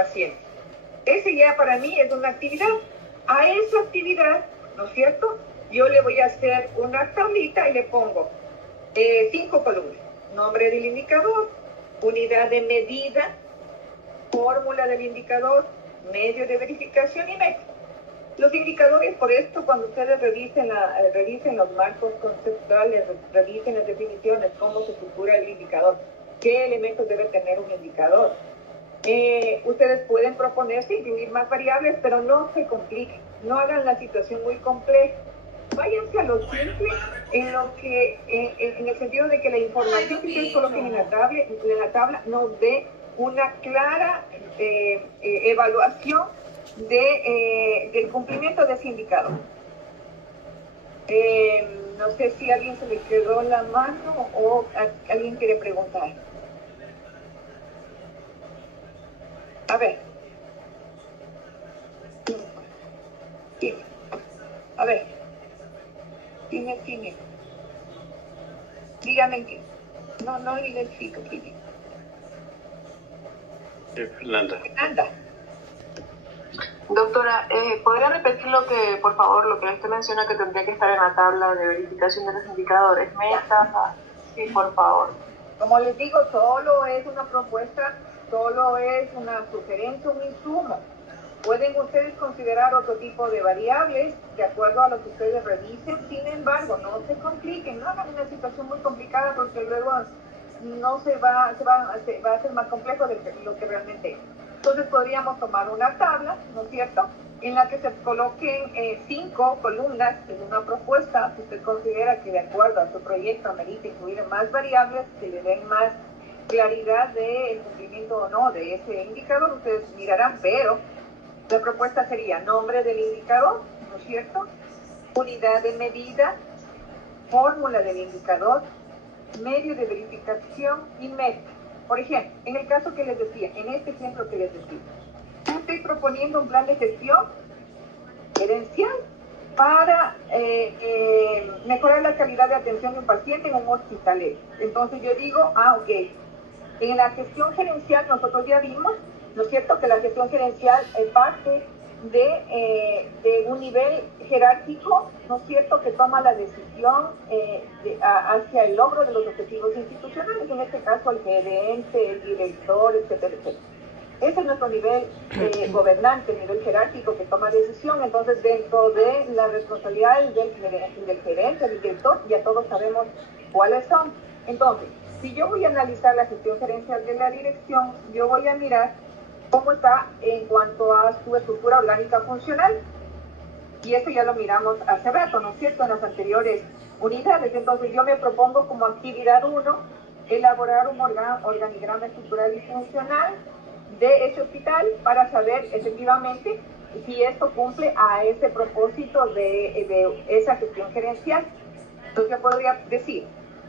paciente. Ese ya para mí es una actividad. A esa actividad, ¿no es cierto?, yo le voy a hacer una tablita y le pongo 5 columnas. Nombre del indicador, unidad de medida, fórmula del indicador, medio de verificación y método. Los indicadores, por esto, cuando ustedes revisen los marcos conceptuales, revisen las definiciones, cómo se estructura el indicador, qué elementos debe tener un indicador. Ustedes pueden proponerse incluir más variables, pero no se compliquen, no hagan la situación muy compleja. Váyanse a lo simple, en el sentido de que la información que ustedes coloquen en la tabla nos dé una clara evaluación del cumplimiento de ese indicador. No sé si a alguien se le quedó la mano o alguien quiere preguntar. A ver. Sí. A ver. Tiene. Dígame que. No identifico. Fernanda. Doctora, ¿podría repetir por favor, lo que usted menciona que tendría que estar en la tabla de verificación de los indicadores? Metas, sí, por favor. Como les digo, solo es una propuesta, solo es una sugerencia, un insumo. Pueden ustedes considerar otro tipo de variables de acuerdo a lo que ustedes revisen. Sin embargo, no se compliquen, no hagan una situación muy complicada porque luego no se va a hacer más complejo de lo que realmente es. Entonces podríamos tomar una tabla, ¿no es cierto?, en la que se coloquen 5 columnas en una propuesta. Si usted considera que de acuerdo a su proyecto amerita incluir más variables que le den más claridad del cumplimiento o no de ese indicador, ustedes mirarán, pero la propuesta sería nombre del indicador, ¿no es cierto?, unidad de medida, fórmula del indicador, medio de verificación y método. Por ejemplo, en el caso que les decía, en este ejemplo que les decía, yo estoy proponiendo un plan de gestión gerencial para mejorar la calidad de atención de un paciente en un hospital. Entonces yo digo, ok, en la gestión gerencial nosotros ya vimos, ¿no es cierto?, que la gestión gerencial parte de un nivel jerárquico, ¿no es cierto?, que toma la decisión hacia el logro de los objetivos institucionales, en este caso el gerente, el director, etcétera, etcétera. Ese es nuestro nivel gobernante, el nivel jerárquico que toma decisión. Entonces, dentro de la responsabilidad del gerente, del director, ya todos sabemos cuáles son. Entonces, si yo voy a analizar la gestión gerencial de la dirección, yo voy a mirar cómo está en cuanto a su estructura orgánica funcional. Y eso ya lo miramos hace rato, ¿no es cierto?, en las anteriores unidades. Entonces yo me propongo como actividad 1, elaborar un organigrama estructural y funcional de ese hospital para saber efectivamente si esto cumple a ese propósito de esa gestión gerencial. Entonces yo podría decir,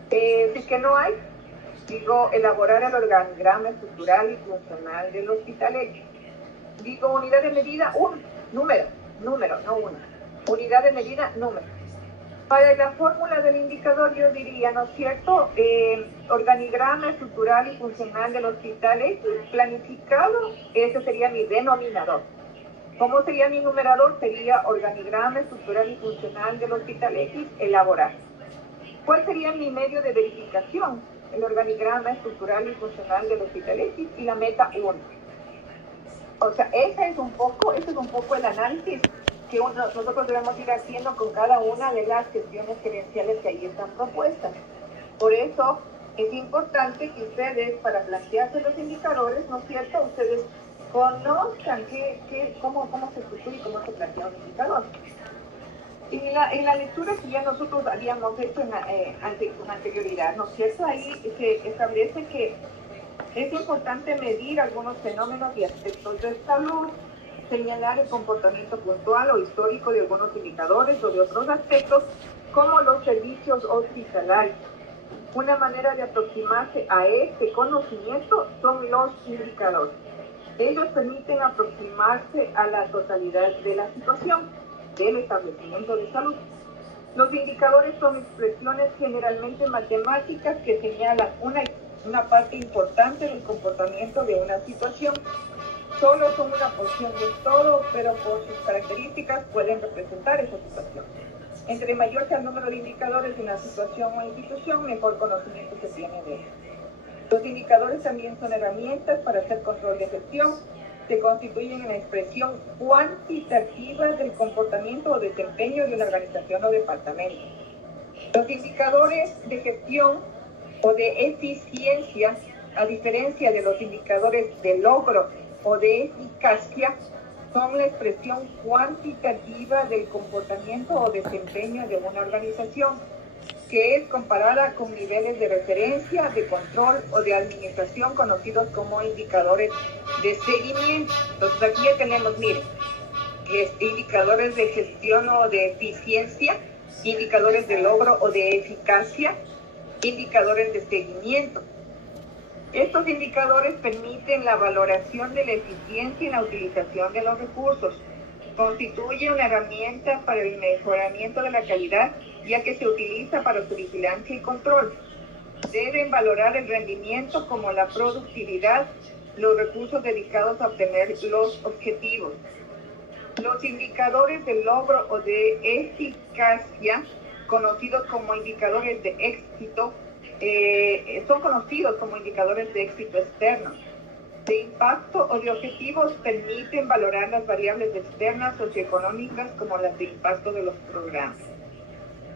si es que no hay, digo, elaborar el organigrama estructural y funcional del hospital. Digo, unidad de medida 1, número, no 1. Unidad de medida, número. Para la fórmula del indicador yo diría, ¿no es cierto?, organigrama estructural y funcional del hospital X planificado, ese sería mi denominador. ¿Cómo sería mi numerador? Sería organigrama estructural y funcional del hospital X elaborar. ¿Cuál sería mi medio de verificación? El organigrama estructural y funcional del hospital X y la meta 1. O sea, ese es un poco el análisis que nosotros debemos ir haciendo con cada una de las gestiones gerenciales que ahí están propuestas. Por eso es importante que ustedes, para plantearse los indicadores, ¿no es cierto?, ustedes conozcan cómo se estructura y cómo se plantea un indicador. En la lectura que ya nosotros habíamos hecho con anterioridad, ¿no es cierto?, ahí se establece que es importante medir algunos fenómenos y aspectos de salud, señalar el comportamiento puntual o histórico de algunos indicadores o de otros aspectos, como los servicios hospitalarios. Una manera de aproximarse a este conocimiento son los indicadores. Ellos permiten aproximarse a la totalidad de la situación del establecimiento de salud. Los indicadores son expresiones generalmente matemáticas que señalan una parte importante del comportamiento de una situación. solo son una porción de todo, pero por sus características pueden representar esa situación. Entre mayor sea el número de indicadores de una situación o institución, mejor conocimiento se tiene de él. Los indicadores también son herramientas para hacer control de gestión, se constituyen en la expresión cuantitativa del comportamiento o desempeño de una organización o departamento. Los indicadores de gestión o de eficiencia, a diferencia de los indicadores de logro o de eficacia, son la expresión cuantitativa del comportamiento o desempeño de una organización, que es comparada con niveles de referencia, de control o de administración conocidos como indicadores de seguimiento. Entonces aquí ya tenemos, miren, indicadores de gestión o de eficiencia, indicadores de logro o de eficacia, indicadores de seguimiento. Estos indicadores permiten la valoración de la eficiencia en la utilización de los recursos. Constituye una herramienta para el mejoramiento de la calidad, ya que se utiliza para su vigilancia y control. Deben valorar el rendimiento como la productividad, los recursos dedicados a obtener los objetivos. Los indicadores de logro o de eficacia, conocidos como indicadores de éxito, son conocidos como indicadores de éxito externos. De impacto o de objetivos permiten valorar las variables externas socioeconómicas como las de impacto de los programas.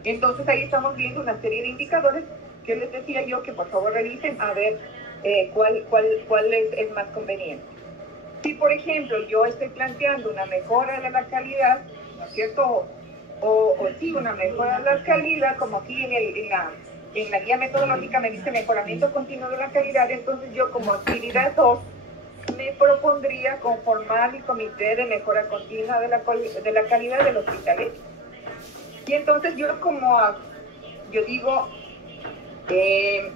Entonces ahí estamos viendo una serie de indicadores que les decía yo que por favor revisen a ver cuál es más conveniente. Si por ejemplo yo estoy planteando una mejora de la calidad, ¿no es cierto? O sí, una mejora de la calidad, como aquí en la guía metodológica me dice mejoramiento continuo de la calidad, entonces yo como actividad 2 me propondría conformar el comité de mejora continua de la calidad del hospital. Y entonces yo digo,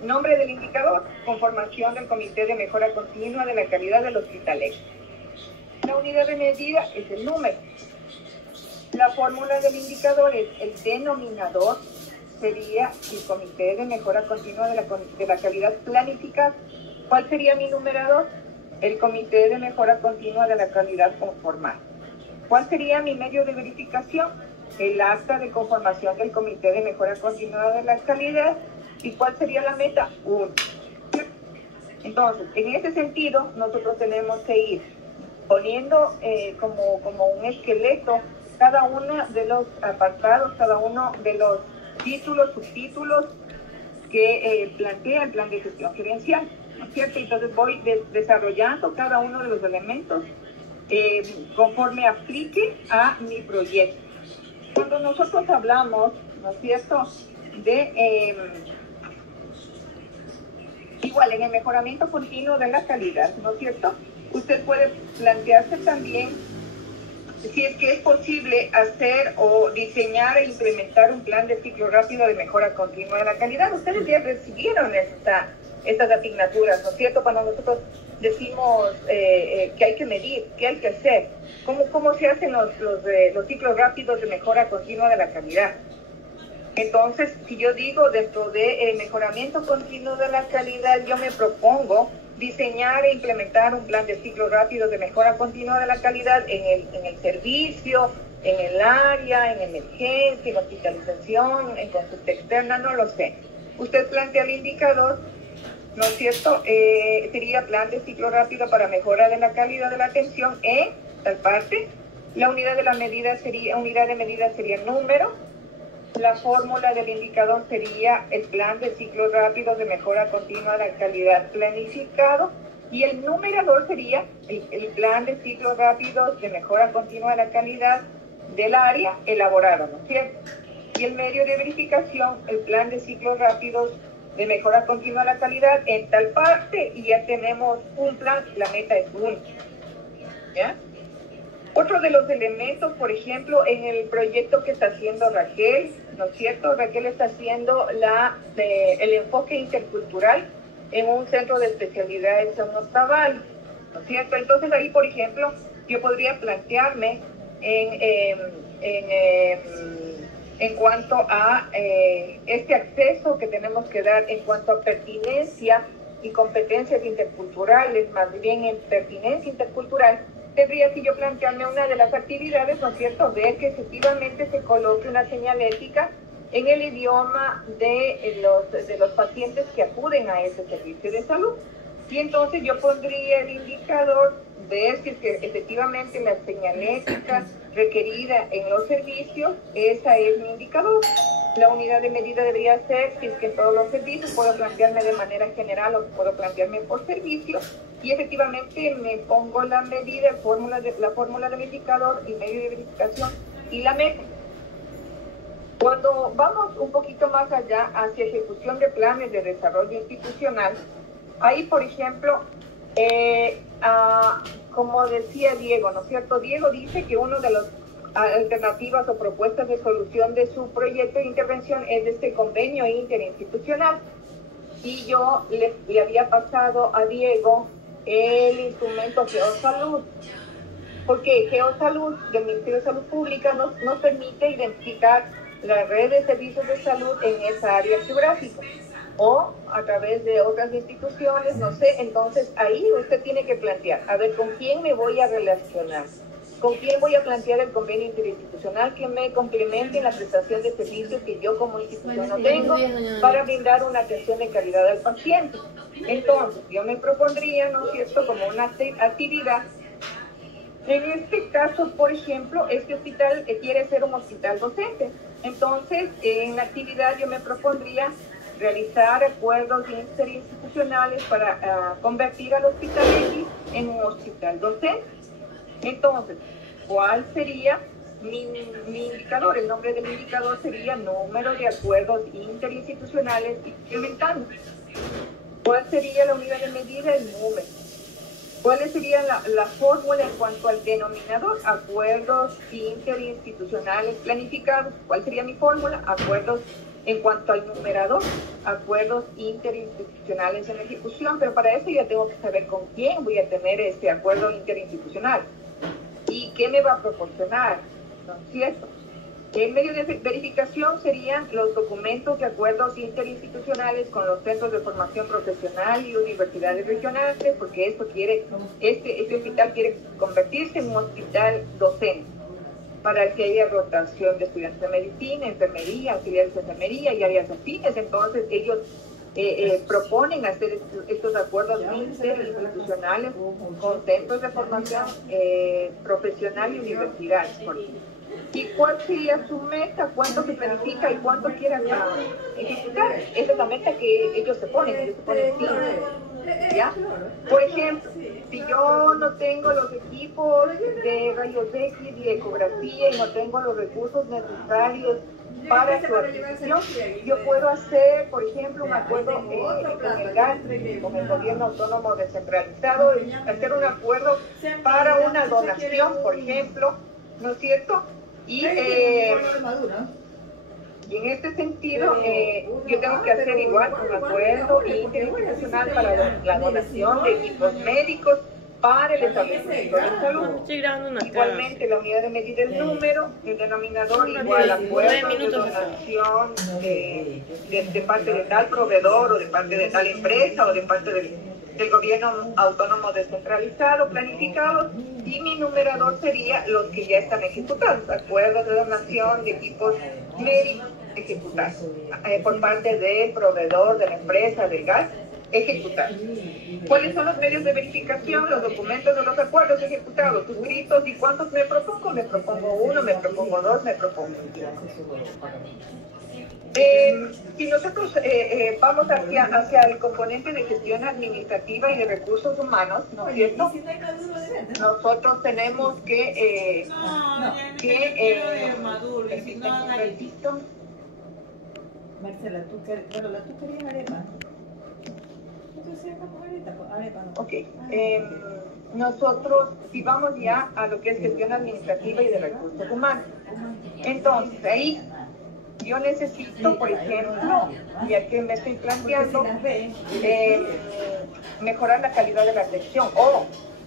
nombre del indicador, conformación del comité de mejora continua de la calidad del hospital. La unidad de medida es el número. La fórmula del indicador es el denominador, sería el comité de mejora continua de la calidad planificada. ¿Cuál sería mi numerador? El comité de mejora continua de la calidad conformada. ¿Cuál sería mi medio de verificación? El acta de conformación del comité de mejora continua de la calidad. ¿Y cuál sería la meta? 1. Entonces, en ese sentido, nosotros tenemos que ir poniendo como un esqueleto cada uno de los apartados, cada uno de los títulos, subtítulos que plantea el plan de gestión gerencial, ¿no es cierto? Entonces voy desarrollando cada uno de los elementos conforme aplique a mi proyecto. Cuando nosotros hablamos, ¿no es cierto?, de igual en el mejoramiento continuo de la calidad, ¿no es cierto?, usted puede plantearse también si es que es posible hacer o diseñar e implementar un plan de ciclo rápido de mejora continua de la calidad. Ustedes ya recibieron estas asignaturas, ¿no es cierto?, cuando nosotros decimos que hay que medir, qué hay que hacer, cómo se hacen los ciclos rápidos de mejora continua de la calidad. Entonces, si yo digo dentro de mejoramiento continuo de la calidad, yo me propongo diseñar e implementar un plan de ciclo rápido de mejora continua de la calidad en el servicio, en el área, en emergencia, en hospitalización, en consulta externa, no lo sé. Usted plantea el indicador, ¿no es cierto? Sería plan de ciclo rápido para mejora de la calidad de la atención en tal parte. La unidad de medida sería número. La fórmula del indicador sería el plan de ciclo rápido de mejora continua de la calidad planificado, y el numerador sería el plan de ciclo rápido de mejora continua de la calidad del área elaborado, ¿no es cierto? Y el medio de verificación, el plan de ciclos rápidos de mejora continua de la calidad en tal parte, y ya tenemos un plan, la meta es 1. ¿Ya? Otro de los elementos, por ejemplo, en el proyecto que está haciendo Raquel, ¿no es cierto? Raquel está haciendo el enfoque intercultural en un centro de especialidad en San Octaval, ¿no es cierto? Entonces ahí, por ejemplo, yo podría plantearme en cuanto a este acceso que tenemos que dar en cuanto a pertinencia y competencias interculturales, más bien en pertinencia intercultural, tendría que yo plantearme una de las actividades, ¿no es cierto?, ver que efectivamente se coloque una señalética en el idioma de los pacientes que acuden a ese servicio de salud. Y entonces yo pondría el indicador, ver que efectivamente la señalética requerida en los servicios, esa es mi indicador. La unidad de medida debería ser, si es que en todos los servicios puedo plantearme de manera general o puedo plantearme por servicio, y efectivamente me pongo la medida, la fórmula del indicador y medio de verificación y la meta. Cuando vamos un poquito más allá hacia ejecución de planes de desarrollo institucional, ahí, por ejemplo, como decía Diego, ¿no es cierto? Diego dice que una de las alternativas o propuestas de solución de su proyecto de intervención es este convenio interinstitucional. Y yo le había pasado a Diego el instrumento Geosalud, porque Geosalud del Ministerio de Salud Pública nos permite identificar la red de servicios de salud en esa área geográfica, o a través de otras instituciones, no sé. Entonces ahí usted tiene que plantear, a ver, ¿con quién me voy a relacionar? ¿Con quién voy a plantear el convenio interinstitucional que me complemente en la prestación de servicios que yo como institución no tengo para brindar una atención de calidad al paciente? Entonces, yo me propondría, ¿no es cierto?, como una actividad. En este caso, por ejemplo, este hospital quiere ser un hospital docente. Entonces, en la actividad yo me propondría realizar acuerdos interinstitucionales para convertir al Hospital X en un hospital docente. Entonces, ¿cuál sería mi indicador? El nombre del indicador sería número de acuerdos interinstitucionales implementados. ¿Cuál sería la unidad de medida? El número. ¿Cuál sería la fórmula en cuanto al denominador? Acuerdos interinstitucionales planificados. ¿Cuál sería mi fórmula? Acuerdos. En cuanto al numerador, acuerdos interinstitucionales en ejecución, pero para eso ya tengo que saber con quién voy a tener este acuerdo interinstitucional y qué me va a proporcionar, ¿no es cierto? El medio de verificación serían los documentos de acuerdos interinstitucionales con los centros de formación profesional y universidades regionales, porque este hospital quiere convertirse en un hospital docente, para que haya rotación de estudiantes de medicina, enfermería, auxiliares de enfermería y áreas afines. Entonces ellos proponen hacer estos acuerdos interinstitucionales con centros de formación profesional y universidades. ¿Y cuál sería su meta? ¿Cuánto se planifica y cuánto quieren ejecutar? Esa es la meta que ellos se ponen 5. ¿Ya? Por ejemplo, si yo no tengo los equipos de rayos X y ecografía y no tengo los recursos necesarios para su adquisición, yo puedo hacer, por ejemplo, un acuerdo con el GAS, con el gobierno autónomo descentralizado, hacer un acuerdo para una donación, por ejemplo, ¿no es cierto? Y en este sentido, yo tengo que hacer igual un acuerdo interinstitucional para la donación de equipos médicos para el establecimiento de salud. Igualmente, la unidad de medida del número, el denominador, igual acuerdo de donación de parte de tal proveedor o de parte de tal empresa o de parte del gobierno autónomo descentralizado, planificado, y mi numerador sería los que ya están ejecutados, acuerdos de donación de equipos médicos ejecutados por parte del proveedor, de la empresa, del gas, ejecutados. ¿Cuáles son los medios de verificación? Los documentos de los acuerdos ejecutados, suscritos. ¿Y cuántos me propongo? Me propongo 1, me propongo 2, me propongo 3. Si nosotros vamos hacia el componente de gestión administrativa y de recursos humanos, ¿no es cierto? Nosotros tenemos que Marcela, tú querías arepa. Ok. Nosotros, si vamos ya a lo que es gestión administrativa y de recursos humanos, entonces ahí yo necesito, por ejemplo, ya que me estoy planteando, mejorar la calidad de la atención, o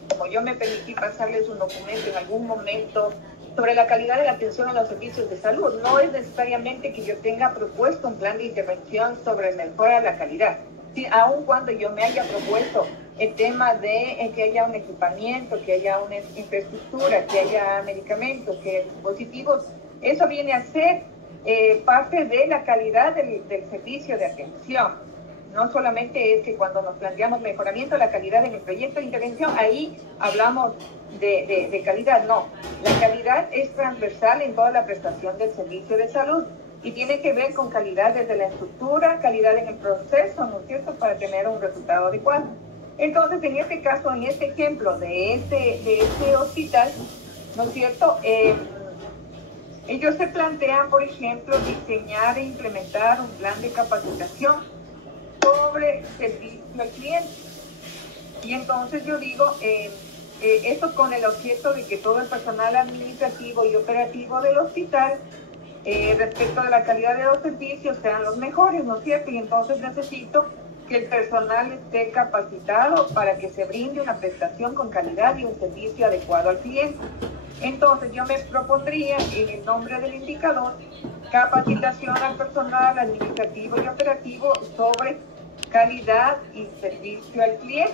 como yo me permití pasarles un documento en algún momento sobre la calidad de la atención a los servicios de salud. No es necesariamente que yo tenga propuesto un plan de intervención sobre mejora la calidad, Sí, aun cuando yo me haya propuesto el tema de que haya un equipamiento, que haya una infraestructura, que haya medicamentos, que haya dispositivos, eso viene a ser parte de la calidad del servicio de atención. No solamente es que cuando nos planteamos mejoramiento de la calidad en el proyecto de intervención, ahí hablamos de calidad, no. La calidad es transversal en toda la prestación del servicio de salud y tiene que ver con calidad desde la estructura, calidad en el proceso, ¿no es cierto?, para tener un resultado adecuado. Entonces, en este caso, en este ejemplo de este hospital, ¿no es cierto?, ellos se plantean, por ejemplo, diseñar e implementar un plan de capacitación sobre servicio al cliente. Y entonces yo digo, esto con el objeto de que todo el personal administrativo y operativo del hospital, respecto de la calidad de los servicios, sean los mejores, ¿no es cierto? Y entonces necesito que el personal esté capacitado para que se brinde una prestación con calidad y un servicio adecuado al cliente. Entonces yo me propondría en el nombre del indicador capacitación al personal administrativo y operativo sobre calidad y servicio al cliente.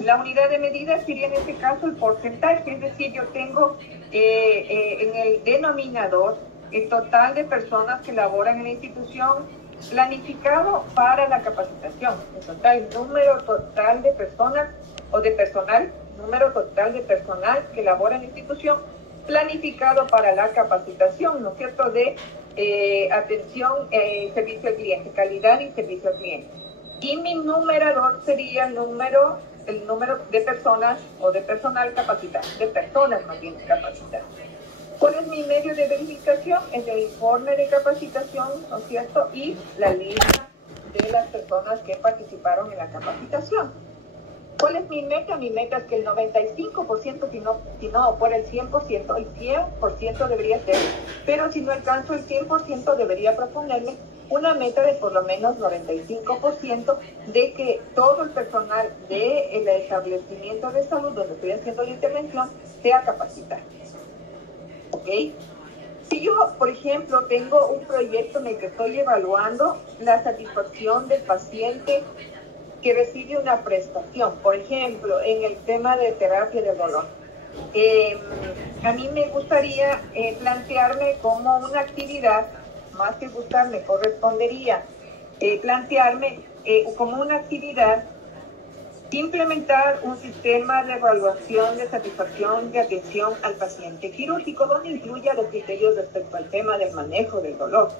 La unidad de medida sería en este caso el porcentaje, es decir, yo tengo en el denominador el total de personas que laboran en la institución planificado para la capacitación, el número total de personas o de personal, número total de personal que labora en la institución planificado para la capacitación, ¿no es cierto?, de atención, servicio al cliente, calidad y servicio al cliente. Y mi numerador sería el número de personas o de personal capacitado, de personas más bien capacitadas. ¿Cuál es mi medio de verificación? Es el informe de capacitación, ¿no es cierto?, y la lista de las personas que participaron en la capacitación. ¿Cuál es mi meta? Mi meta es que el 95%, si no por el 100%, el 100% debería ser, pero si no alcanzo el 100%, debería proponerme una meta de por lo menos 95% de que todo el personal del establecimiento de salud donde estoy haciendo la intervención sea capacitado. ¿Ok? Si yo, por ejemplo, tengo un proyecto en el que estoy evaluando la satisfacción del paciente que recibe una prestación, por ejemplo, en el tema de terapia del dolor, a mí me gustaría plantearme como una actividad, más que gustarme, correspondería plantearme como una actividad implementar un sistema de evaluación de satisfacción de atención al paciente quirúrgico donde incluya los criterios respecto al tema del manejo del dolor.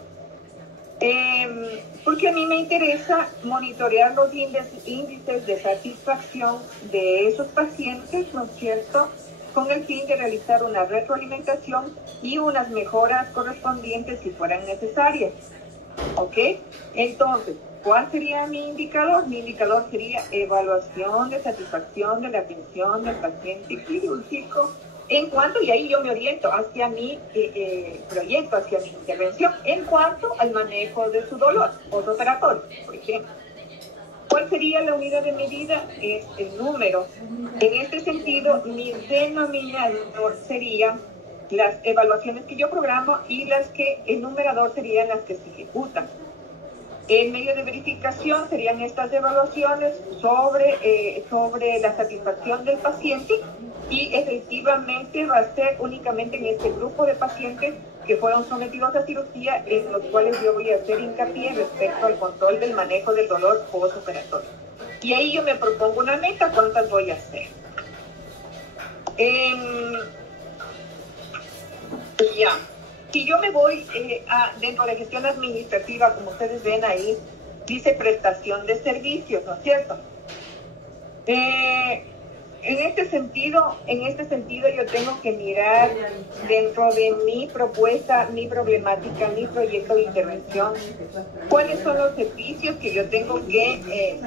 Porque a mí me interesa monitorear los índices de satisfacción de esos pacientes, ¿no es cierto?, con el fin de realizar una retroalimentación y unas mejoras correspondientes si fueran necesarias. ¿Ok? Entonces, ¿cuál sería mi indicador? Mi indicador sería evaluación de satisfacción de la atención del paciente quirúrgico en cuanto, y ahí yo me oriento hacia mi proyecto, hacia mi intervención, en cuanto al manejo de su dolor postoperatorio, por ejemplo. ¿Cuál sería la unidad de medida? Es el número. En este sentido, mi denominador serían las evaluaciones que yo programo y las que el numerador serían las que se ejecutan. El medio de verificación serían estas evaluaciones sobre la satisfacción del paciente y efectivamente va a ser únicamente en este grupo de pacientes que fueron sometidos a cirugía en los cuales yo voy a hacer hincapié respecto al control del manejo del dolor postoperatorio. Y ahí yo me propongo una meta, ¿cuántas voy a hacer? Ya. Si yo me voy dentro de gestión administrativa, como ustedes ven ahí, dice prestación de servicios, ¿no es cierto? En este sentido yo tengo que mirar dentro de mi propuesta, mi problemática, mi proyecto de intervención, cuáles son los servicios que yo tengo que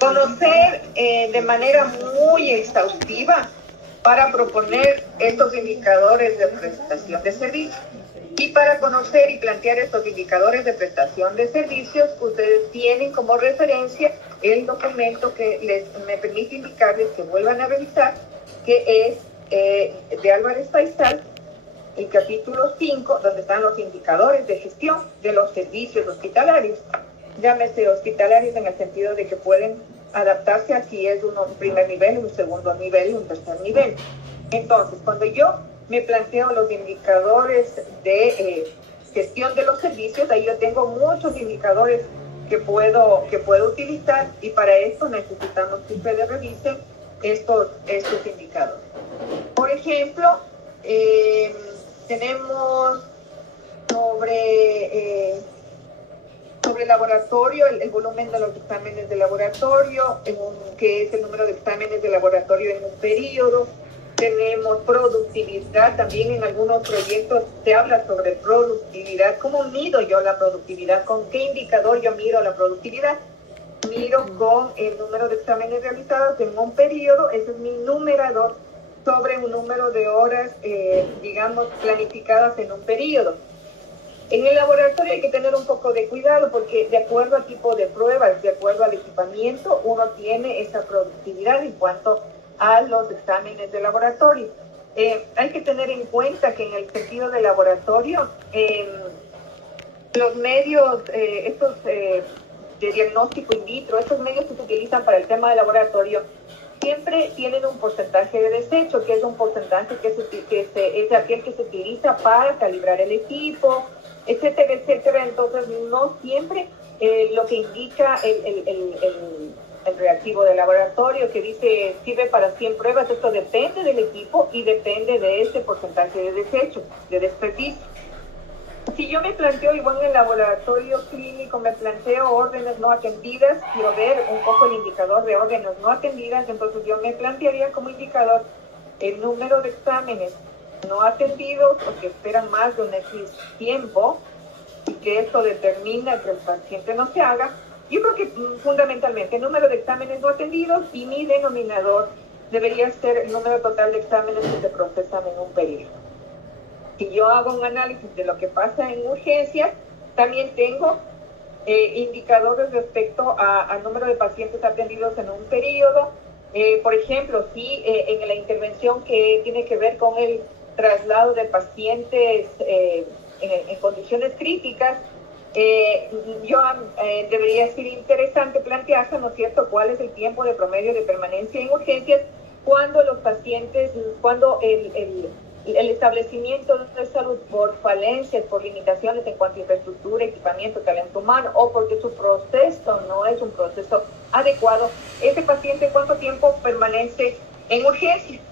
conocer de manera muy exhaustiva para proponer estos indicadores de prestación de servicios. Y para conocer y plantear estos indicadores de prestación de servicios, ustedes tienen como referencia el documento que me permite indicarles que vuelvan a revisar, que es de Álvarez Faisal, el capítulo 5, donde están los indicadores de gestión de los servicios hospitalarios. llámese hospitalarios en el sentido de que pueden adaptarse a si es un primer nivel, un segundo nivel, un tercer nivel. Entonces, cuando yo me planteo los indicadores de gestión de los servicios, ahí yo tengo muchos indicadores que puedo utilizar, y para esto necesitamos que ustedes revisen estos indicadores. Por ejemplo, tenemos sobre laboratorio, el volumen de los exámenes de laboratorio, que es el número de exámenes de laboratorio en un periodo. Tenemos productividad, también en algunos proyectos se habla sobre productividad. ¿Cómo mido yo la productividad? ¿Con qué indicador yo miro la productividad? Miro con el número de exámenes realizados en un periodo, ese es mi numerador, sobre un número de horas, digamos, planificadas en un periodo. En el laboratorio hay que tener un poco de cuidado porque de acuerdo al tipo de pruebas, de acuerdo al equipamiento, uno tiene esa productividad en cuanto a los exámenes de laboratorio. Hay que tener en cuenta que en el sentido de laboratorio, los medios, estos de diagnóstico in vitro, estos medios que se utilizan para el tema de laboratorio, siempre tienen un porcentaje de desecho, que es un porcentaje que es aquel que se utiliza para calibrar el equipo, etcétera, etcétera. Entonces, no siempre lo que indica el reactivo de laboratorio que dice sirve para 100 pruebas, esto depende del equipo y depende de ese porcentaje de desecho, de desperdicio. Si yo me planteo igual en el laboratorio clínico, me planteo órdenes no atendidas, quiero ver un poco el indicador de órdenes no atendidas, entonces yo me plantearía como indicador el número de exámenes no atendidos o que esperan más de un X tiempo y que esto determina que el paciente no se haga. Yo creo que fundamentalmente el número de exámenes no atendidos, y mi denominador debería ser el número total de exámenes que se procesan en un periodo. Si yo hago un análisis de lo que pasa en urgencias, también tengo indicadores respecto al número de pacientes atendidos en un periodo. Por ejemplo, si en la intervención que tiene que ver con el traslado de pacientes en condiciones críticas, debería ser interesante plantearse, ¿no es cierto?, cuál es el tiempo de promedio de permanencia en urgencias cuando los pacientes, cuando el establecimiento de salud por falencias, por limitaciones en cuanto a infraestructura, equipamiento, talento humano, o porque su proceso no es un proceso adecuado, ese paciente cuánto tiempo permanece en urgencias.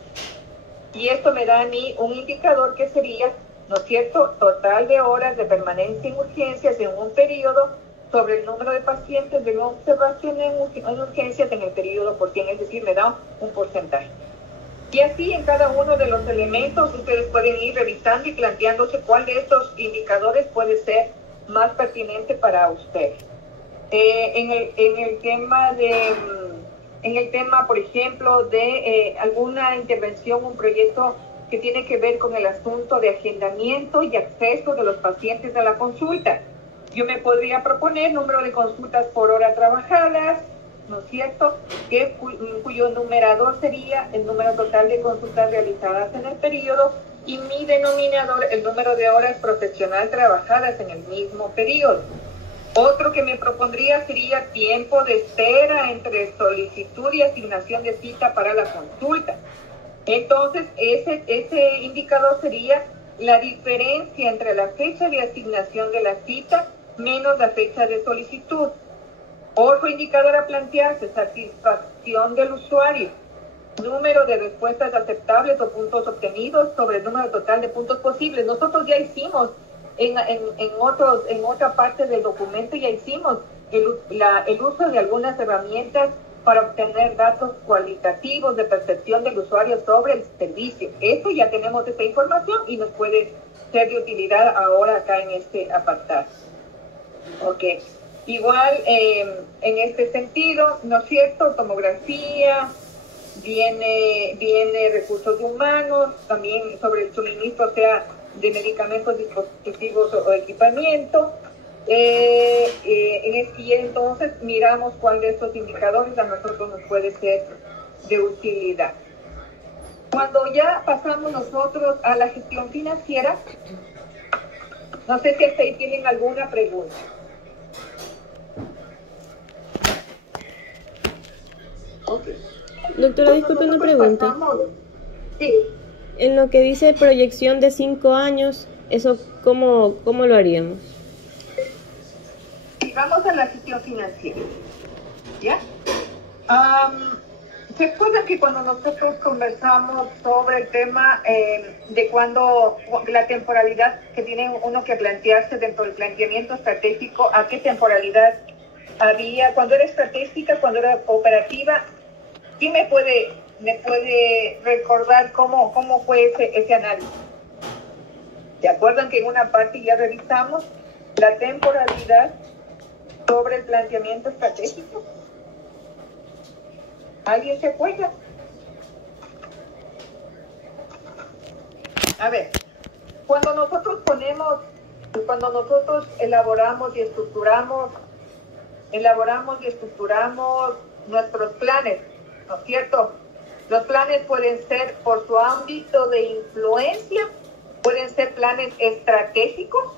Y esto me da a mí un indicador que sería, ¿no es cierto?, total de horas de permanencia en urgencias en un periodo sobre el número de pacientes de observación en urgencias en el periodo por 100, es decir, me da un porcentaje. Y así en cada uno de los elementos ustedes pueden ir revisando y planteándose cuál de estos indicadores puede ser más pertinente para usted. En el tema, por ejemplo, de alguna intervención, un proyecto que tiene que ver con el asunto de agendamiento y acceso de los pacientes a la consulta. Yo me podría proponer número de consultas por hora trabajadas, ¿no es cierto?, cuyo numerador sería el número total de consultas realizadas en el periodo, y mi denominador el número de horas profesional trabajadas en el mismo periodo. Otro que me propondría sería tiempo de espera entre solicitud y asignación de cita para la consulta. Entonces, ese indicador sería la diferencia entre la fecha de asignación de la cita menos la fecha de solicitud. Otro indicador a plantearse, satisfacción del usuario, número de respuestas aceptables o puntos obtenidos sobre el número total de puntos posibles. Nosotros ya hicimos, en otra parte del documento, ya hicimos el uso de algunas herramientas para obtener datos cualitativos de percepción del usuario sobre el servicio. Eso ya tenemos esta información y nos puede ser de utilidad ahora acá en este apartado. Ok. Igual, en este sentido, ¿no es cierto?, tomografía, viene recursos humanos, también sobre el suministro, sea de medicamentos, dispositivos o equipamiento. Y entonces miramos cuál de estos indicadores a nosotros nos puede ser de utilidad. Cuando ya pasamos nosotros a la gestión financiera, no sé si hasta ahí tienen alguna pregunta. Doctora, disculpe una pregunta. Sí. En lo que dice proyección de 5 años, ¿eso cómo lo haríamos? Sí, vamos a la gestión financiera. ¿Ya? ¿Se acuerdan que cuando nosotros conversamos sobre el tema de cuando la temporalidad que tiene uno que plantearse dentro del planteamiento estratégico, a qué temporalidad había, cuando era estratégica, cuando era operativa? ¿Quién me puede recordar cómo fue ese análisis? ¿Se acuerdan que en una parte ya revisamos la temporalidad sobre el planteamiento estratégico? ¿Alguien se acuerda? A ver, cuando nosotros elaboramos y estructuramos nuestros planes, ¿no es cierto? Los planes pueden ser por su ámbito de influencia, pueden ser planes estratégicos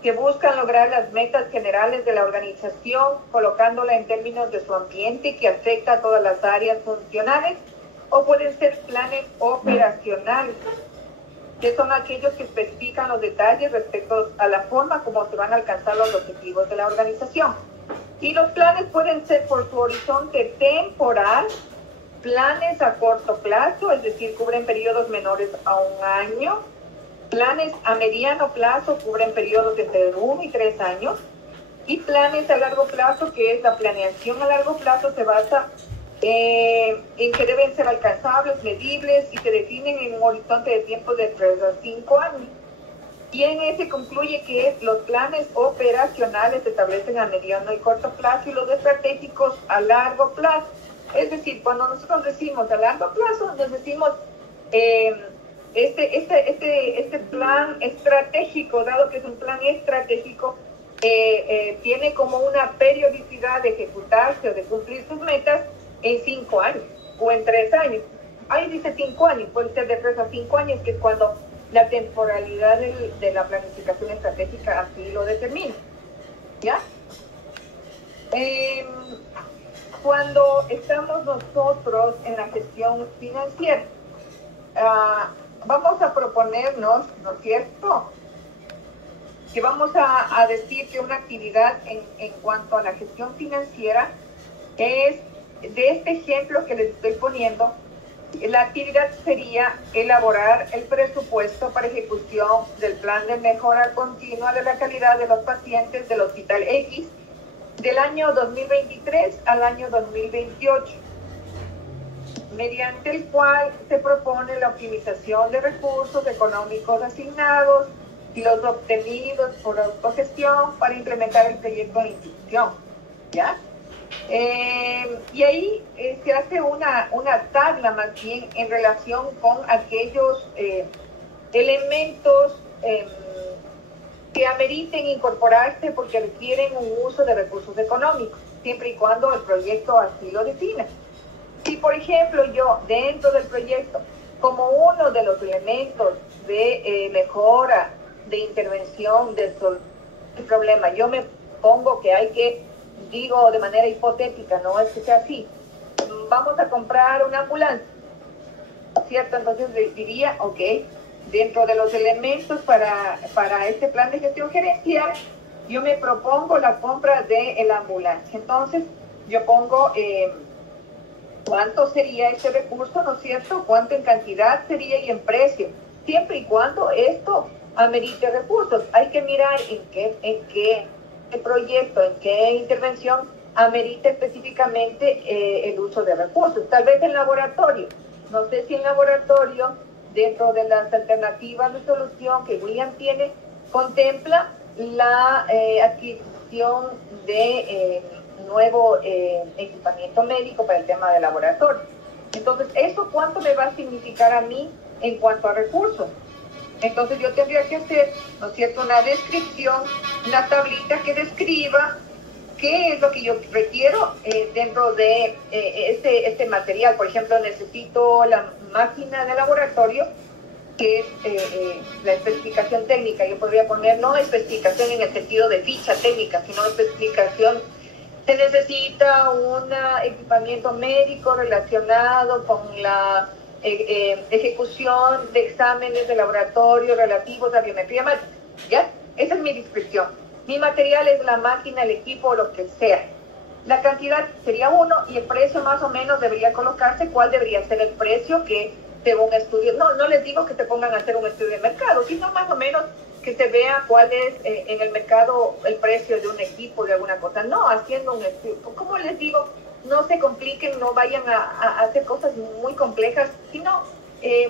que buscan lograr las metas generales de la organización, colocándola en términos de su ambiente que afecta a todas las áreas funcionales, o pueden ser planes operacionales, que son aquellos que especifican los detalles respecto a la forma como se van a alcanzar los objetivos de la organización. Y los planes pueden ser por su horizonte temporal, planes a corto plazo, es decir, cubren periodos menores a un año. Planes a mediano plazo cubren periodos entre 1 y 3 años. Y planes a largo plazo, que es la planeación a largo plazo, se basa en que deben ser alcanzables, medibles y se definen en un horizonte de tiempo de 3 a 5 años. Y en ese concluye que los planes operacionales se establecen a mediano y corto plazo y los estratégicos a largo plazo. Es decir, cuando nosotros decimos a largo plazo, nos decimos este plan estratégico, dado que es un plan estratégico, tiene como una periodicidad de ejecutarse o de cumplir sus metas en 5 años o en 3 años. Ahí dice 5 años, puede ser de 3 a 5 años, que es cuando la temporalidad de la planificación estratégica así lo determina. ¿Ya? Cuando estamos nosotros en la gestión financiera, vamos a proponernos, ¿no es cierto?, que vamos a decir que una actividad en cuanto a la gestión financiera es, de este ejemplo que les estoy poniendo, la actividad sería elaborar el presupuesto para ejecución del plan de mejora continua de la calidad de los pacientes del Hospital X del año 2023 al año 2028, mediante el cual se propone la optimización de recursos económicos asignados y los obtenidos por autogestión para implementar el proyecto de institución, ¿ya? Y ahí se hace una tabla más bien en relación con aquellos elementos que ameriten incorporarse porque requieren un uso de recursos económicos, siempre y cuando el proyecto así lo defina. Si, por ejemplo, yo dentro del proyecto, como uno de los elementos de mejora, de intervención, de solución del problema, yo me pongo que hay que, digo de manera hipotética, no es que sea así, vamos a comprar una ambulancia, ¿cierto? Entonces diría, ok, dentro de los elementos para este plan de gestión gerencial, yo me propongo la compra de la ambulancia. Entonces, yo pongo cuánto sería ese recurso, ¿no es cierto? Cuánto en cantidad sería y en precio, siempre y cuando esto amerite recursos. Hay que mirar en qué proyecto, en qué intervención amerita específicamente el uso de recursos. Tal vez en laboratorio. No sé si en laboratorio, dentro de las alternativas de solución que William tiene, contempla la adquisición de nuevo equipamiento médico para el tema de laboratorio. Entonces, ¿eso cuánto me va a significar a mí en cuanto a recursos? Entonces yo tendría que hacer, ¿no es cierto?, una descripción, una tablita que describa qué es lo que yo requiero dentro de este material. Por ejemplo, necesito la máquina de laboratorio, que es la especificación técnica. Yo podría poner no especificación en el sentido de ficha técnica, sino especificación Se necesita un equipamiento médico relacionado con la ejecución de exámenes de laboratorio relativos a biometría mágica, ¿ya? Esa es mi descripción. Mi material es la máquina, el equipo, lo que sea. La cantidad sería 1 y el precio más o menos debería colocarse. ¿Cuál debería ser el precio que según estudio? No les digo que te pongan a hacer un estudio de mercado, sino más o menos que se vea cuál es en el mercado el precio de un equipo, de alguna cosa. No haciendo un estudio. Como les digo, no se compliquen, no vayan a hacer cosas muy complejas, sino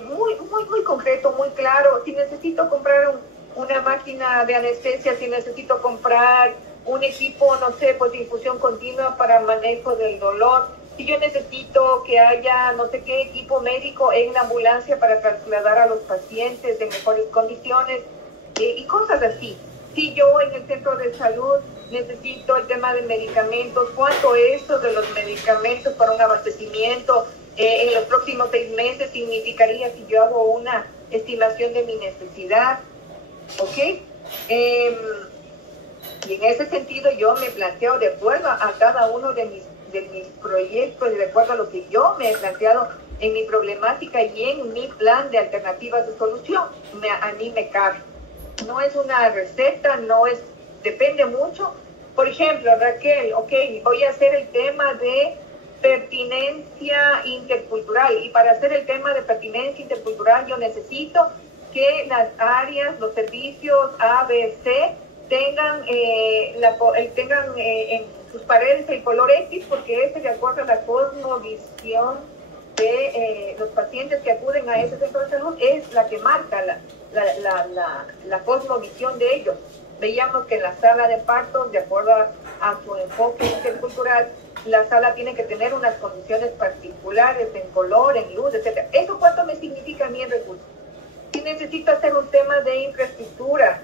muy concreto, muy claro. Si necesito comprar una máquina de anestesia, si necesito comprar un equipo, no sé, pues de infusión continua para manejo del dolor, si yo necesito que haya no sé qué equipo médico en la ambulancia para trasladar a los pacientes en mejores condiciones, y cosas así. Si yo en el centro de salud necesito el tema de medicamentos, ¿cuánto eso de los medicamentos para un abastecimiento en los próximos 6 meses significaría si yo hago una estimación de mi necesidad? ¿Ok? Y en ese sentido yo me planteo de acuerdo a cada uno de mis proyectos y de acuerdo a lo que yo me he planteado en mi problemática y en mi plan de alternativas de solución, a mí me cabe. No es una receta, depende mucho. Por ejemplo, Raquel, ok, voy a hacer el tema de pertinencia intercultural, y para hacer el tema de pertinencia intercultural yo necesito que las áreas, los servicios A, B, C tengan en sus paredes el color X, porque ese, de acuerdo a la cosmovisión de los pacientes que acuden a ese centro de salud, es la que marca la cosmovisión de ellos. Veíamos que en la sala de partos, de acuerdo a su enfoque intercultural, la sala tiene que tener unas condiciones particulares en color, en luz, etc. ¿Eso cuánto me significa a mí en recursos? Si necesito hacer un tema de infraestructura,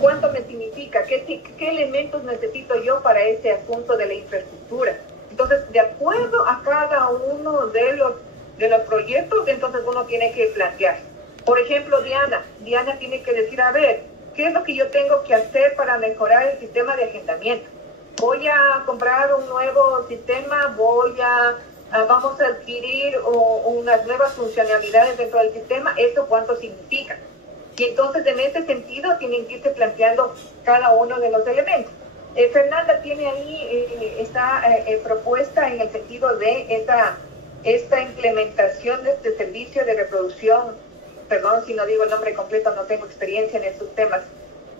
¿cuánto me significa? ¿Qué elementos necesito yo para ese asunto de la infraestructura? Entonces, de acuerdo a cada uno de los proyectos, entonces uno tiene que plantear. Por ejemplo, Diana tiene que decir, a ver, ¿qué es lo que yo tengo que hacer para mejorar el sistema de agendamiento? Voy a comprar un nuevo sistema, vamos a adquirir unas nuevas funcionalidades dentro del sistema. ¿Esto cuánto significa? Y entonces, en ese sentido, tienen que irse planteando cada uno de los elementos. Fernanda tiene ahí esta propuesta en el sentido de esta implementación de este servicio de reproducción. Perdón si no digo el nombre completo, no tengo experiencia en estos temas.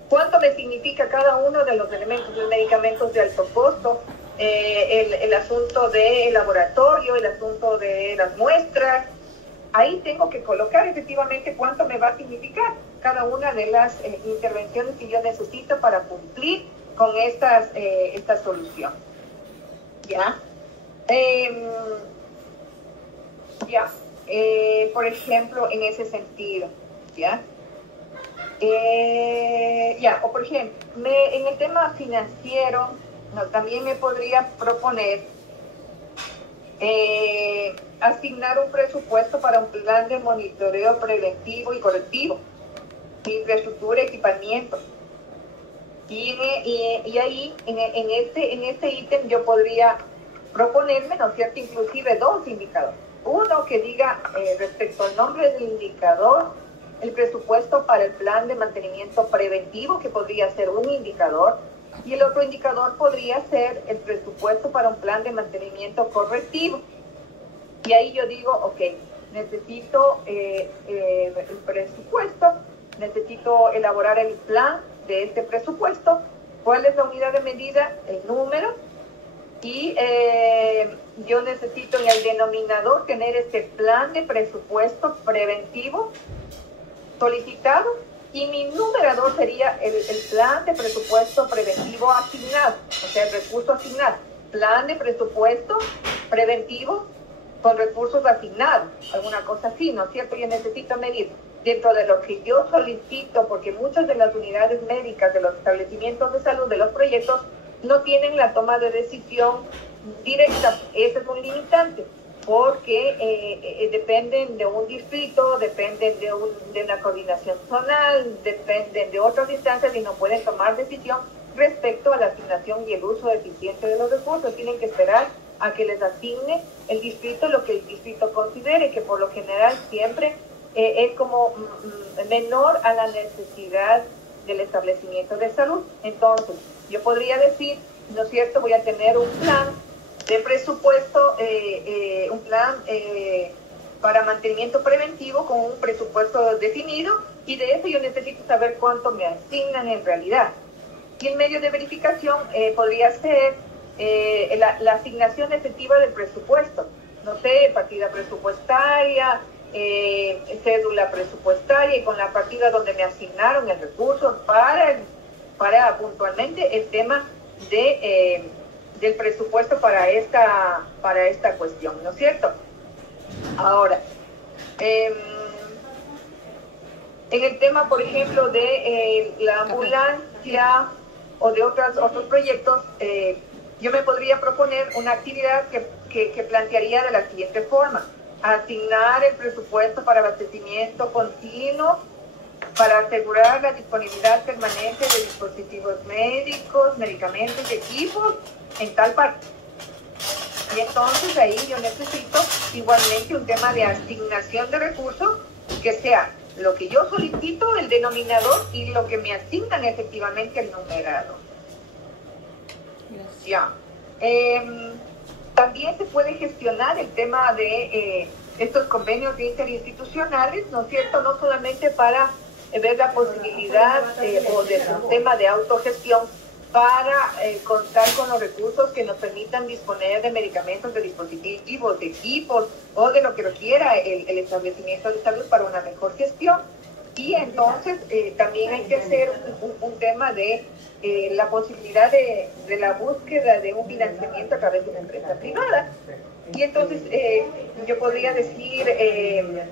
¿Cuánto me significa cada uno de los elementos? Los medicamentos de alto costo, el asunto del laboratorio, el asunto de las muestras. Ahí tengo que colocar efectivamente cuánto me va a significar cada una de las intervenciones que yo necesito para cumplir con esta solución. ¿Ya? Por ejemplo, en ese sentido, ¿ya? O por ejemplo, en el tema financiero, también me podría proponer asignar un presupuesto para un plan de monitoreo preventivo y correctivo, infraestructura, equipamiento. Y ahí, en este ítem, yo podría proponerme, ¿no es cierto?, inclusive 2 indicadores. Uno que diga respecto al nombre del indicador, el presupuesto para el plan de mantenimiento preventivo, que podría ser un indicador, y el otro indicador podría ser el presupuesto para un plan de mantenimiento correctivo. Y ahí yo digo, ok, necesito el presupuesto, necesito elaborar el plan de este presupuesto, cuál es la unidad de medida, el número, y yo necesito en el denominador tener este plan de presupuesto preventivo solicitado, y mi numerador sería el plan de presupuesto preventivo asignado, o sea, el recurso asignado. Plan de presupuesto preventivo con recursos asignados, alguna cosa así, ¿no es cierto? Yo necesito medir dentro de lo que yo solicito, porque muchas de las unidades médicas de los establecimientos de salud, de los proyectos, no tienen la toma de decisión directa. Ese es un limitante, porque dependen de un distrito, dependen de una coordinación zonal, dependen de otras instancias y no pueden tomar decisión respecto a la asignación y el uso eficiente de los recursos. Tienen que esperar a que les asigne el distrito lo que el distrito considere, que por lo general siempre es como menor a la necesidad del establecimiento de salud. Entonces, yo podría decir, ¿no es cierto?, voy a tener un plan de presupuesto, un plan para mantenimiento preventivo con un presupuesto definido, y de eso yo necesito saber cuánto me asignan en realidad. Y en medio de verificación podría ser la asignación efectiva del presupuesto, no sé, partida presupuestaria, cédula presupuestaria, y con la partida donde me asignaron el recurso para puntualmente el tema del presupuesto para esta cuestión, ¿no es cierto? Ahora, en el tema, por ejemplo, de la ambulancia o de otros proyectos, yo me podría proponer una actividad que plantearía de la siguiente forma: asignar el presupuesto para abastecimiento continuo para asegurar la disponibilidad permanente de dispositivos médicos, medicamentos y equipos en tal parte. Y entonces ahí yo necesito igualmente un tema de asignación de recursos que sea lo que yo solicito, el denominador, y lo que me asignan efectivamente el numerador. Ya. También se puede gestionar el tema de estos convenios interinstitucionales, ¿no es cierto? No solamente para ver la posibilidad o de un tema de autogestión para contar con los recursos que nos permitan disponer de medicamentos, de dispositivos, de equipos o de lo que requiera el establecimiento de salud para una mejor gestión. Y entonces también hay que hacer un tema de la posibilidad de la búsqueda de un financiamiento a través de una empresa privada. Y entonces yo podría decir que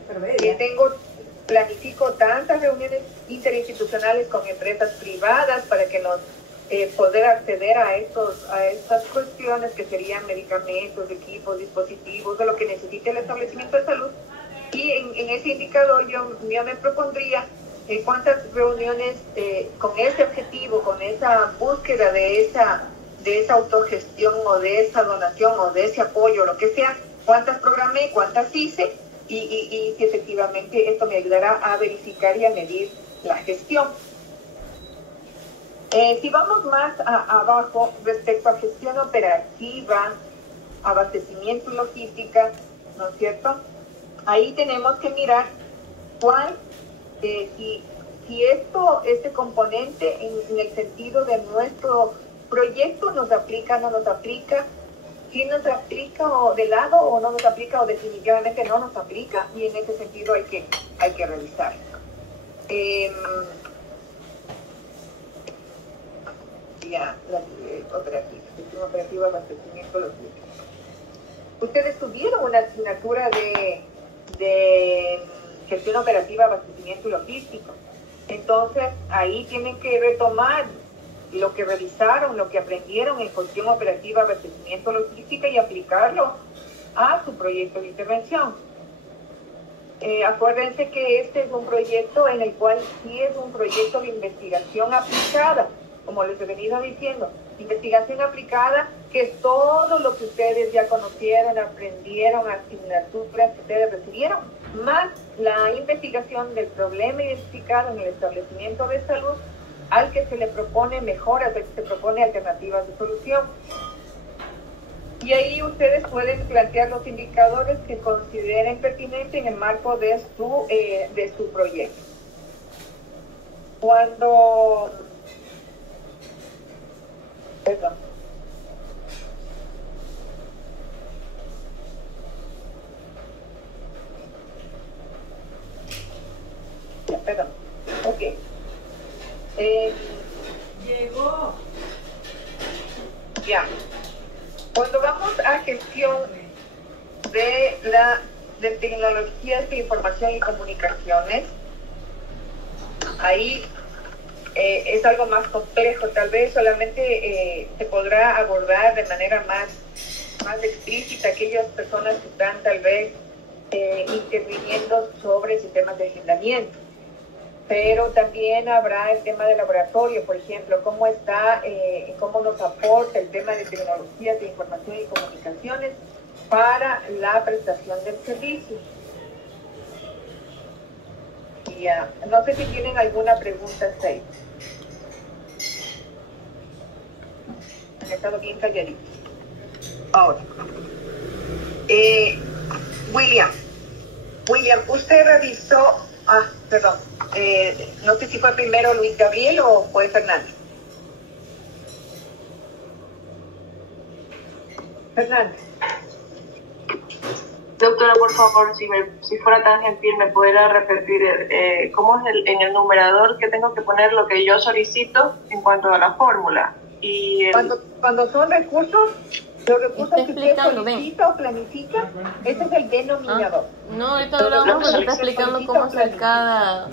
planifico tantas reuniones interinstitucionales con empresas privadas para que nos poder acceder a estas cuestiones que serían medicamentos, equipos, dispositivos, de lo que necesite el establecimiento de salud. Y en ese indicador yo me propondría cuántas reuniones con ese objetivo, con esa búsqueda de esa autogestión o de esa donación o de ese apoyo, lo que sea, cuántas programé, cuántas hice, y si efectivamente esto me ayudará a verificar y a medir la gestión. Si vamos más abajo respecto a gestión operativa, abastecimiento y logística, ¿no es cierto? Ahí tenemos que mirar si este componente en el sentido de nuestro proyecto nos aplica, no nos aplica, si nos aplica o de lado o no nos aplica o definitivamente no nos aplica, y en ese sentido hay que revisar. Gestión operativa, abastecimiento logístico. Ustedes tuvieron una asignatura de gestión operativa, abastecimiento y logístico. Entonces, ahí tienen que retomar lo que revisaron, lo que aprendieron en gestión operativa, abastecimiento, logística, y aplicarlo a su proyecto de intervención. Acuérdense que este es un proyecto en el cual sí es un proyecto de investigación aplicada, como les he venido diciendo. Investigación aplicada, que es todo lo que ustedes ya conocieron, aprendieron, asignaturas que ustedes recibieron, más la investigación del problema identificado en el establecimiento de salud, al que se le propone mejoras, al que se propone alternativas de solución. Y ahí ustedes pueden plantear los indicadores que consideren pertinentes en el marco de su proyecto. Perdón. Ok. Llegó. Ya. Cuando vamos a gestión de tecnologías de información y comunicaciones, ahí es algo más complejo. Tal vez solamente se podrá abordar de manera más explícita aquellas personas que están tal vez interviniendo sobre sistemas de agendamiento. pero también habrá el tema del laboratorio, por ejemplo, cómo nos aporta el tema de tecnologías de información y comunicaciones para la prestación del servicio. Y ya, no sé si tienen alguna pregunta hasta ahí. Han estado bien calladitos. Ahora, William, usted revisó, perdón, no sé si fue primero Luis Gabriel o fue Fernando. Fernando. Doctora, por favor, si fuera tan gentil, ¿me pudiera repetir cómo es en el numerador que tengo que poner lo que yo solicito en cuanto a la fórmula? Y cuando son recursos, los recursos que usted solicita o planifica, ese es el denominador. No, ahorita hablamos, pero está explicando cómo hacer cada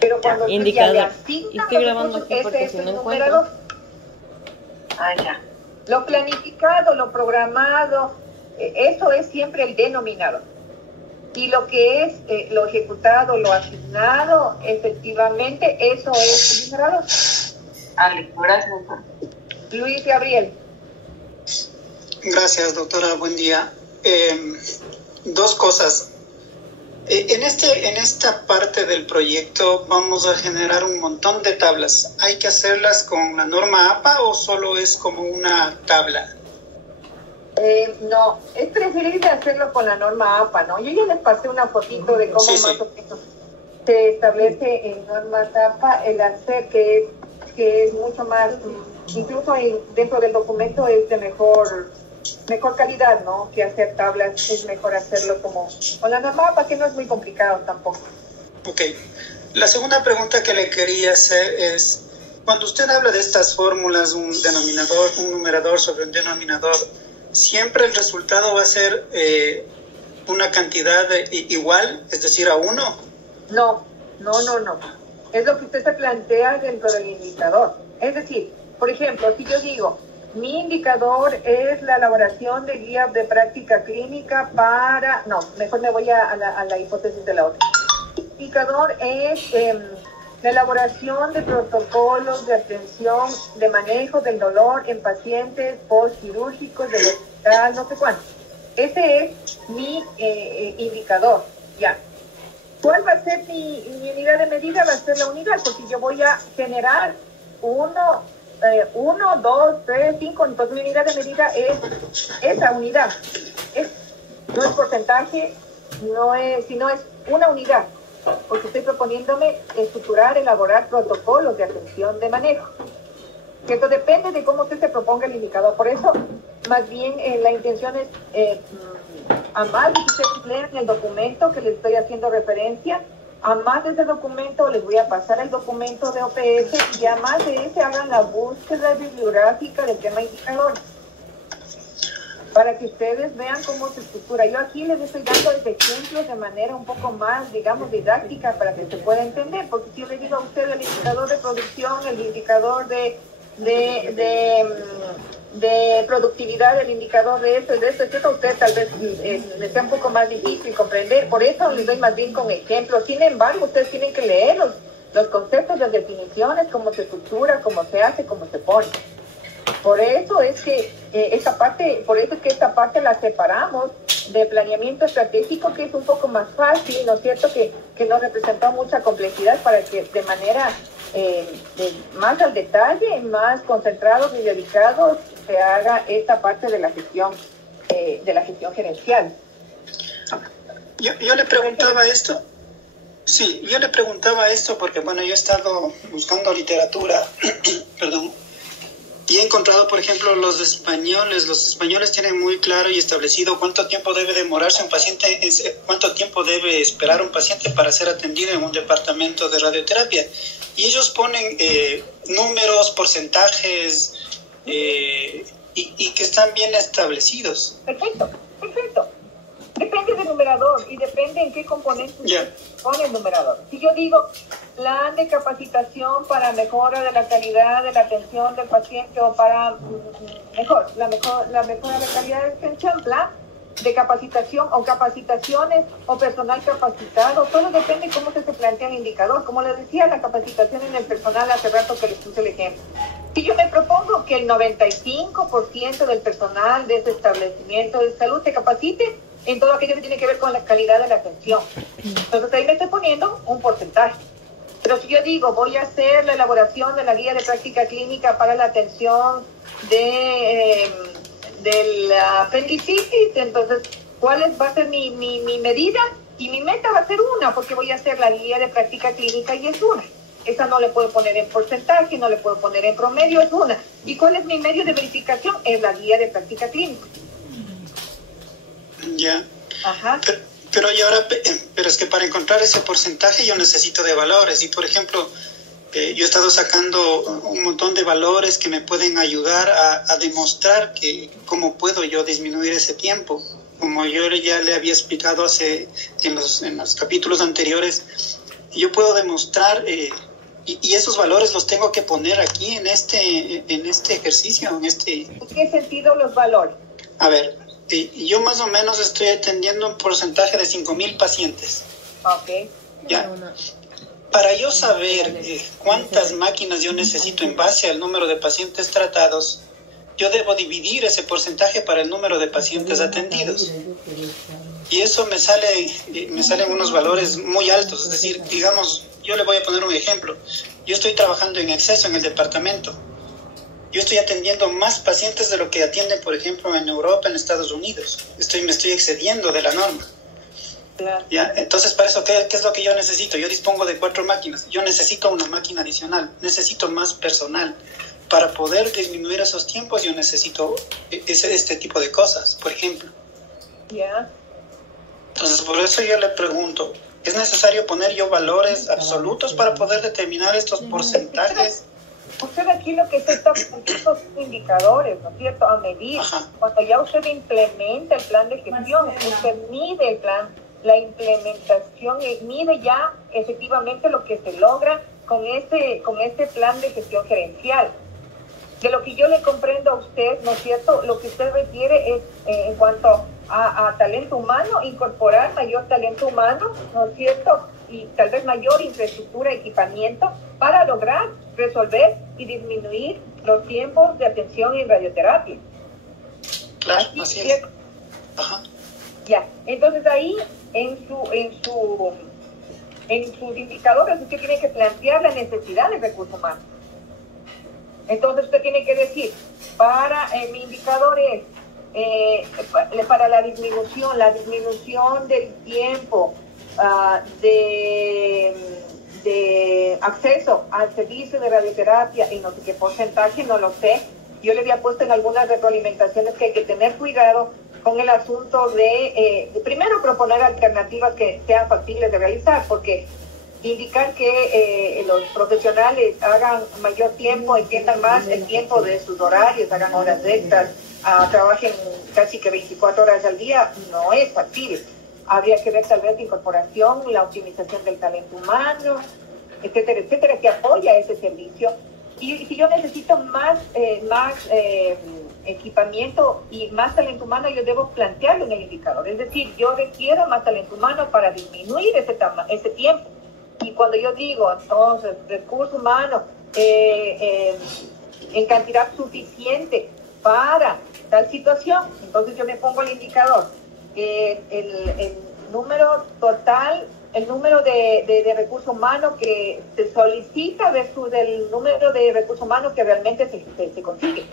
pero cuando indicador. Y estoy grabando aquí porque si no encuentro. Ya. Lo planificado, lo programado, eso es siempre el denominador. Y lo que es lo ejecutado, lo asignado, efectivamente, eso es el numerador. Gracias, doctora. Luis Gabriel. Gracias, doctora. Buen día. Dos cosas. En esta parte del proyecto vamos a generar un montón de tablas. ¿Hay que hacerlas con la norma APA o solo es como una tabla? No, es preferible hacerlo con la norma APA, ¿no? Yo ya les pasé una fotito de cómo más o menos se establece en normas APA el hacer que es mucho más, incluso dentro del documento es de mejor calidad, ¿no? Que hacer tablas, es mejor hacerlo como con la norma APA, que no es muy complicado tampoco. Ok. La segunda pregunta que le quería hacer es, cuando usted habla de estas fórmulas, un denominador, un numerador sobre un denominador, ¿siempre el resultado va a ser una cantidad igual, es decir, a 1? No. Es lo que usted se plantea dentro del indicador. Es decir, por ejemplo, si yo digo, mi indicador es la elaboración de guías de práctica clínica para... No, mejor me voy a la hipótesis de la otra. Mi indicador es la elaboración de protocolos de atención de manejo del dolor en pacientes postquirúrgicos del hospital, no sé cuánto. Ese es mi indicador, ya. ¿Cuál va a ser mi unidad de medida? Va a ser la unidad, porque yo voy a generar 1, 2, 3, 5, entonces mi unidad de medida es esa unidad. No es porcentaje, sino es una unidad, porque estoy proponiéndome estructurar, elaborar protocolos de atención de manejo. ¿Cierto? Depende de cómo usted se proponga el indicador. Por eso, más bien, la intención es, a más de que ustedes lean el documento que les estoy haciendo referencia, a más de ese documento les voy a pasar el documento de OPS y a más de ese hagan la búsqueda bibliográfica del tema indicador, para que ustedes vean cómo se estructura. Yo aquí les estoy dando ejemplos de manera un poco más, digamos, didáctica para que se pueda entender, porque si yo les digo a ustedes el indicador de producción, el indicador de productividad, el indicador de esto, a usted tal vez les sea un poco más difícil comprender, por eso les doy más bien con ejemplos. Sin embargo, ustedes tienen que leer los conceptos, las definiciones, cómo se estructura, cómo se hace, cómo se pone. Por eso es que esta parte la separamos de planeamiento estratégico, que es un poco más fácil, ¿no es cierto?, que no representa mucha complejidad, para que de manera más al detalle, más concentrados y dedicados, se haga esta parte de la gestión gerencial. Yo le preguntaba esto. Sí, yo le preguntaba esto porque, bueno, yo he estado buscando literatura, perdón, y he encontrado, por ejemplo, los españoles tienen muy claro y establecido cuánto tiempo debe demorarse un paciente, cuánto tiempo debe esperar un paciente para ser atendido en un departamento de radioterapia. Y ellos ponen números, porcentajes, y que están bien establecidos. Perfecto. Depende del numerador y depende en qué componentes pone el numerador. Si yo digo plan de capacitación para mejora de la calidad de la atención del paciente, o para la mejora de calidad de atención, plan, de capacitación o capacitaciones o personal capacitado, todo depende cómo se plantea el indicador. Como les decía, la capacitación en el personal hace rato que les puse el ejemplo. Si yo me propongo que el 95% del personal de ese establecimiento de salud se capacite en todo aquello que tiene que ver con la calidad de la atención, entonces ahí me estoy poniendo un porcentaje. Pero si yo digo, voy a hacer la elaboración de la guía de práctica clínica para la atención del apendicitis, entonces, ¿cuál va a ser mi medida? Y mi meta va a ser una, porque voy a hacer la guía de práctica clínica y es una. Esa no le puedo poner en porcentaje, no le puedo poner en promedio, es una. ¿Y cuál es mi medio de verificación? Es la guía de práctica clínica. Ya. Ajá. Pero es que para encontrar ese porcentaje yo necesito de valores. Y por ejemplo, yo he estado sacando un montón de valores que me pueden ayudar a demostrar cómo puedo yo disminuir ese tiempo. Como yo ya le había explicado en los capítulos anteriores, yo puedo demostrar, y esos valores los tengo que poner aquí en este ejercicio. ¿En qué sentido los valores? A ver, yo más o menos estoy atendiendo un porcentaje de 5,000 pacientes. Ok. ¿Ya? Para yo saber cuántas máquinas yo necesito en base al número de pacientes tratados, yo debo dividir ese porcentaje para el número de pacientes atendidos. Y eso me salen unos valores muy altos. Es decir, digamos, yo le voy a poner un ejemplo. Yo estoy trabajando en exceso en el departamento. Yo estoy atendiendo más pacientes de lo que atienden, por ejemplo, en Europa, en Estados Unidos. Me estoy excediendo de la norma. ¿Ya? Entonces, para eso, ¿qué es lo que yo necesito? Yo dispongo de 4 máquinas. Yo necesito una máquina adicional. Necesito más personal. Para poder disminuir esos tiempos, yo necesito este tipo de cosas, por ejemplo. Ya. Entonces, por eso yo le pregunto, ¿es necesario poner yo valores absolutos para poder determinar estos porcentajes? Usted aquí lo que está poniendo son indicadores, ¿no es cierto?, a medir. Ajá. Cuando ya usted implementa el plan de gestión, usted mide el plan, la implementación, mide ya efectivamente lo que se logra con este plan de gestión gerencial. De lo que yo le comprendo a usted, ¿no es cierto?, lo que usted requiere es, en cuanto a talento humano, incorporar mayor talento humano, ¿no es cierto?, y tal vez mayor infraestructura, equipamiento, para lograr resolver y disminuir los tiempos de atención en radioterapia. Claro, así es. Ajá. Ya, entonces ahí en sus indicadores usted tiene que plantear la necesidad de recursos humanos. Entonces usted tiene que decir, para mi indicador es para la disminución del tiempo de acceso al servicio de radioterapia y no sé qué porcentaje, no lo sé. Yo le había puesto en algunas retroalimentaciones que hay que tener cuidado con el asunto de primero proponer alternativas que sean factibles de realizar, porque indicar que los profesionales hagan mayor tiempo, entiendan más el tiempo de sus horarios, hagan horas extras, trabajen casi que 24 horas al día, no es factible. Habría que ver tal vez la incorporación, la optimización del talento humano, etcétera, etcétera, que apoya ese servicio. Y si yo necesito más equipamiento y más talento humano, yo debo plantearlo en el indicador. Es decir, yo requiero más talento humano para disminuir ese tiempo. Y cuando yo digo, entonces, recurso humano en cantidad suficiente para tal situación, entonces yo me pongo el indicador. El número total, el número de recursos humanos que se solicita versus el número de recursos humanos que realmente se consigue.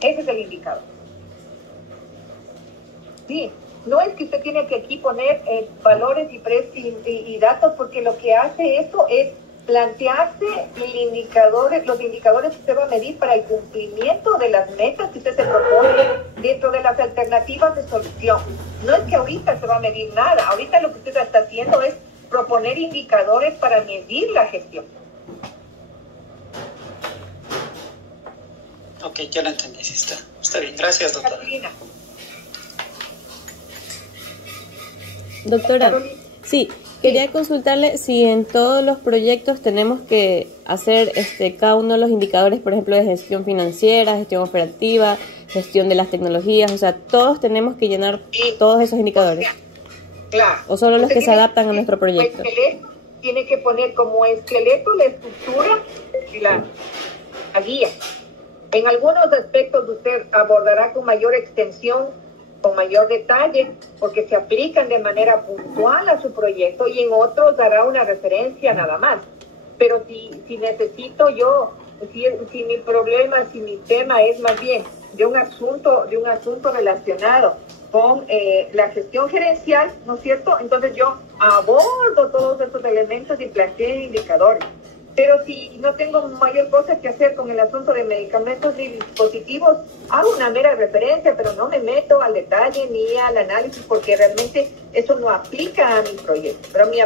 Ese es el indicador. Sí, no es que usted tiene que aquí poner valores y datos, porque lo que hace esto es plantearse los indicadores que usted va a medir para el cumplimiento de las metas que usted se propone dentro de las alternativas de solución. No es que ahorita se va a medir nada, ahorita lo que usted está haciendo es proponer indicadores para medir la gestión. Ok, ya lo entendí, sí está bien. Gracias, doctora. Doctora, sí, Quería consultarle si en todos los proyectos tenemos que hacer cada uno de los indicadores, por ejemplo, de gestión financiera, gestión operativa, gestión de las tecnologías, o sea, todos tenemos que llenar todos esos indicadores. Claro. ¿O solo los que se adaptan a nuestro proyecto? Tiene que poner como esqueleto la estructura y la guía. En algunos aspectos usted abordará con mayor extensión, con mayor detalle, porque se aplican de manera puntual a su proyecto, y en otros dará una referencia nada más. Pero si necesito yo, si mi problema, si mi tema es más bien de un asunto relacionado con la gestión gerencial, ¿no es cierto? Entonces yo abordo todos estos elementos y planteo indicadores. Pero si no tengo mayor cosa que hacer con el asunto de medicamentos y dispositivos, hago una mera referencia, pero no me meto al detalle ni al análisis, porque realmente eso no aplica a mi proyecto. Pero mi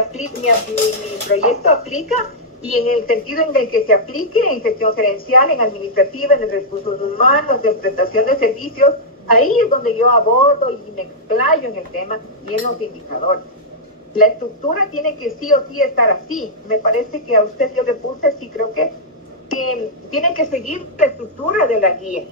proyecto aplica, y en el sentido en el que se aplique en gestión gerencial, en administrativa, en recursos humanos, en prestación de servicios, ahí es donde yo abordo y me explayo en el tema y en los indicadores. La estructura tiene que sí o sí estar así. Me parece que a usted yo le puse, sí, creo que tiene que seguir la estructura de la guía.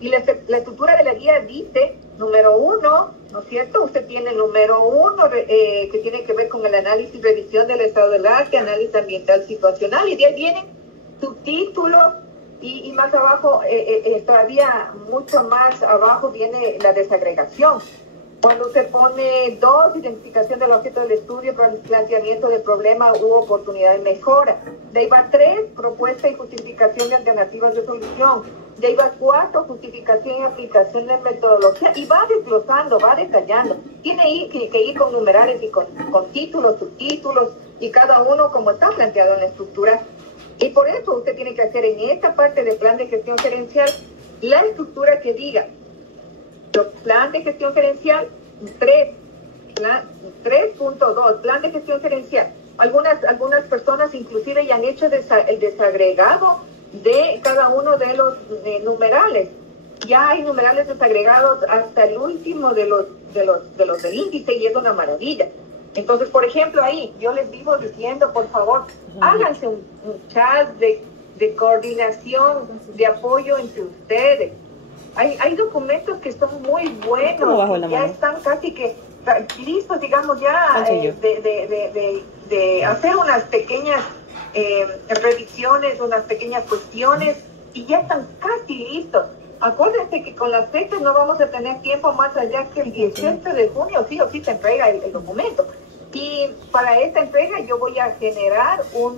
Y la estructura de la guía dice, número 1, ¿no es cierto? Usted tiene número 1, que tiene que ver con el análisis y revisión del estado del arte, análisis ambiental situacional, y de ahí vienen subtítulos, y más abajo, todavía mucho más abajo viene la desagregación. Cuando se pone 2, identificación del objeto del estudio, planteamiento de problema u oportunidad de mejora. De ahí va 3, propuesta y justificación de alternativas de solución. De ahí va 4, justificación y aplicación de metodología. Y va desglosando, va detallando. Tiene que ir con numerales y con títulos, subtítulos, y cada uno como está planteado en la estructura. Y por eso usted tiene que hacer en esta parte del plan de gestión gerencial la estructura que diga plan de gestión gerencial 3.2, plan de gestión gerencial. Algunas personas inclusive ya han hecho el desagregado de cada uno de los numerales. Ya hay numerales desagregados hasta el último de los del índice, y es una maravilla. Entonces, por ejemplo, ahí yo les vivo diciendo, por favor, háganse un chat de coordinación, de apoyo entre ustedes. Hay documentos que son muy buenos, ya están casi que listos, digamos, ya de hacer unas pequeñas revisiones, unas pequeñas cuestiones, y ya están casi listos. Acuérdense que con las fechas no vamos a tener tiempo más allá que el 18 de junio, sí o sí se entrega el documento. Y para esta entrega yo voy a generar un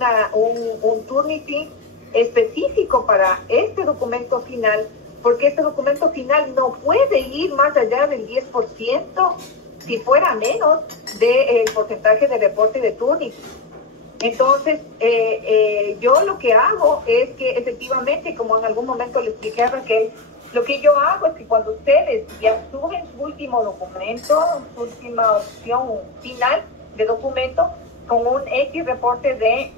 Turnitin específico para este documento final, porque este documento final no puede ir más allá del 10%, si fuera menos, del porcentaje de reporte de Turnitin. Entonces, yo lo que hago es que efectivamente, como en algún momento le expliqué a Raquel, lo que yo hago es que cuando ustedes ya suben su último documento, su última opción final de documento, con un X reporte de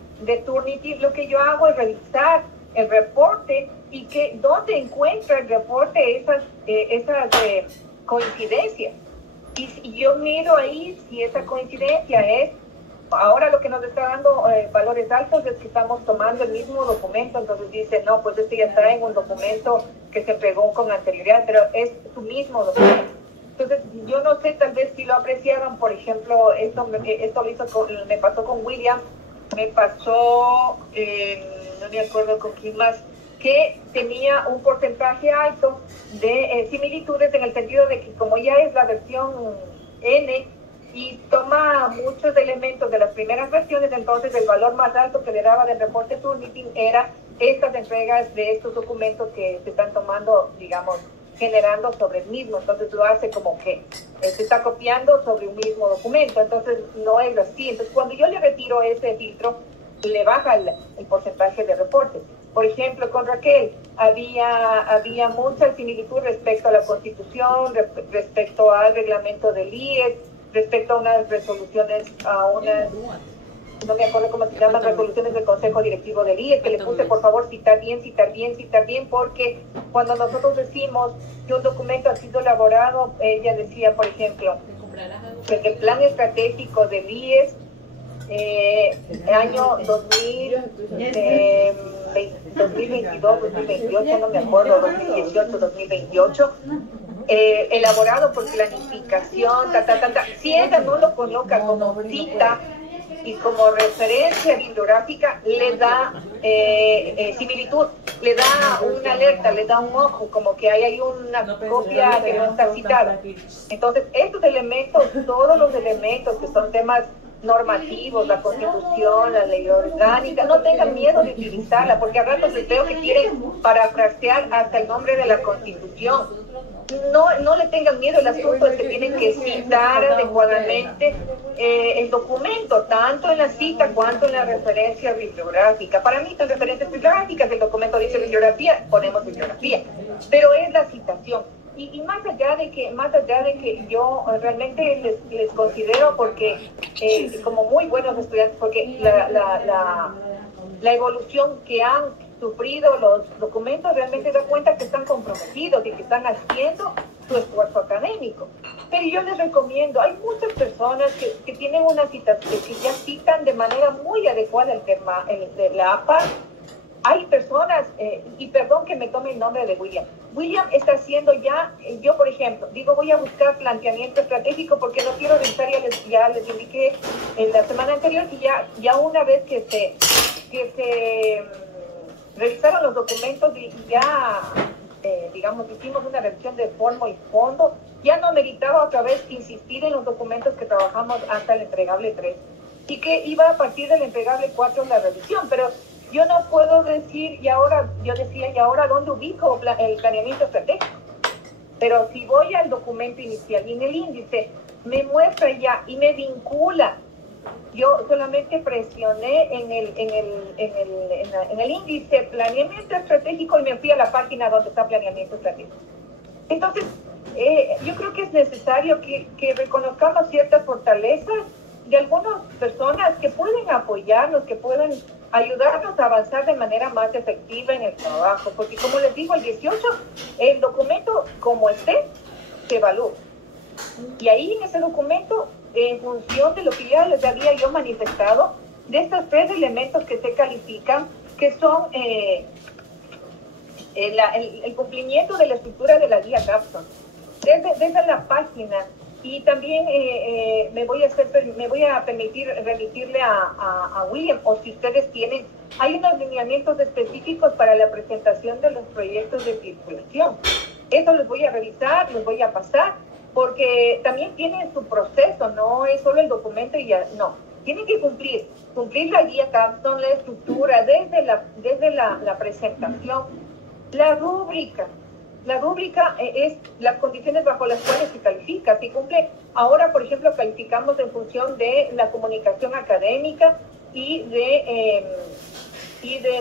Turnitin, lo que yo hago es revisar el reporte y que dónde encuentra el reporte esas coincidencias. Y yo miro ahí si esa coincidencia es, ahora lo que nos está dando valores altos es que estamos tomando el mismo documento, entonces dice, no, pues este ya está en un documento que se entregó con anterioridad, pero es su mismo documento. Entonces, yo no sé, tal vez si lo apreciaron, por ejemplo, esto me pasó con William, me pasó, no me acuerdo con quién más, que tenía un porcentaje alto de similitudes, en el sentido de que como ya es la versión N y toma muchos elementos de las primeras versiones, entonces el valor más alto que le daba del reporte Turnitin era estas entregas de estos documentos que se están tomando, digamos, generando sobre el mismo. Entonces lo hace como que se está copiando sobre un mismo documento, entonces no es así. Entonces cuando yo le retiro ese filtro, le baja el porcentaje de reportes. Por ejemplo, con Raquel había mucha similitud respecto a la Constitución, respecto al reglamento del IES, respecto a unas resoluciones, no me acuerdo cómo se llaman, resoluciones del Consejo Directivo del IES, que le puse, por favor, citar bien, porque cuando nosotros decimos que un documento ha sido elaborado, ella decía, por ejemplo, que el plan estratégico del IES año 2022, 2028, no me acuerdo, 2018, 2028, elaborado por planificación, si ella no lo coloca como cita y como referencia bibliográfica, le da similitud, le da una alerta, le da un ojo, como que hay una copia que no está citada. Entonces, estos elementos, todos los elementos que son temas normativos, la Constitución, la ley orgánica, no tengan miedo de utilizarla, porque a ratos les veo que quieren parafrasear hasta el nombre de la Constitución. No le tengan miedo, el asunto es que tienen que citar adecuadamente el documento, tanto en la cita cuanto en la referencia bibliográfica. Para mí son referencias bibliográficas, el documento dice bibliografía, ponemos bibliografía, pero es la citación. Y más allá de que yo realmente les considero, porque como muy buenos estudiantes, porque la evolución que han sufrido los documentos realmente da cuenta que están comprometidos y que están haciendo su esfuerzo académico. Pero yo les recomiendo, hay muchas personas que tienen una citación, que ya citan de manera muy adecuada el tema de la APA. Hay personas, y perdón que me tome el nombre de William. William está haciendo ya, yo por ejemplo, digo voy a buscar planteamiento estratégico porque no quiero revisar, ya les indiqué en la semana anterior que ya una vez que se revisaron los documentos y ya, digamos, hicimos una revisión de forma y fondo, ya no meritaba otra vez insistir en los documentos que trabajamos hasta el entregable 3 y que iba a partir del entregable 4 la revisión, pero yo no puedo decir, y ahora dónde ubico el planeamiento estratégico. Pero si voy al documento inicial y en el índice me muestra ya y me vincula, yo solamente presioné en el índice planeamiento estratégico y me fui a la página donde está planeamiento estratégico. Entonces, yo creo que es necesario que reconozcamos ciertas fortalezas de algunas personas que pueden apoyarnos, que pueden ayudarnos a avanzar de manera más efectiva en el trabajo, porque como les digo, el 18, el documento como esté, se evalúa. Y ahí en ese documento, en función de lo que ya les había yo manifestado, de estos 3 elementos que se califican, que son el cumplimiento de la estructura de la guía Capstone, desde la página. Y también me voy a permitir remitirle a William, o si ustedes tienen, hay unos lineamientos específicos para la presentación de los proyectos de circulación. Eso los voy a revisar, los voy a pasar, porque también tienen su proceso, no es solo el documento y ya, no. Tienen que cumplir la guía Capstone, la estructura, desde la presentación, la rúbrica. La rúbrica es las condiciones bajo las cuales se califica. Si cumple, ahora, por ejemplo, calificamos en función de la comunicación académica y de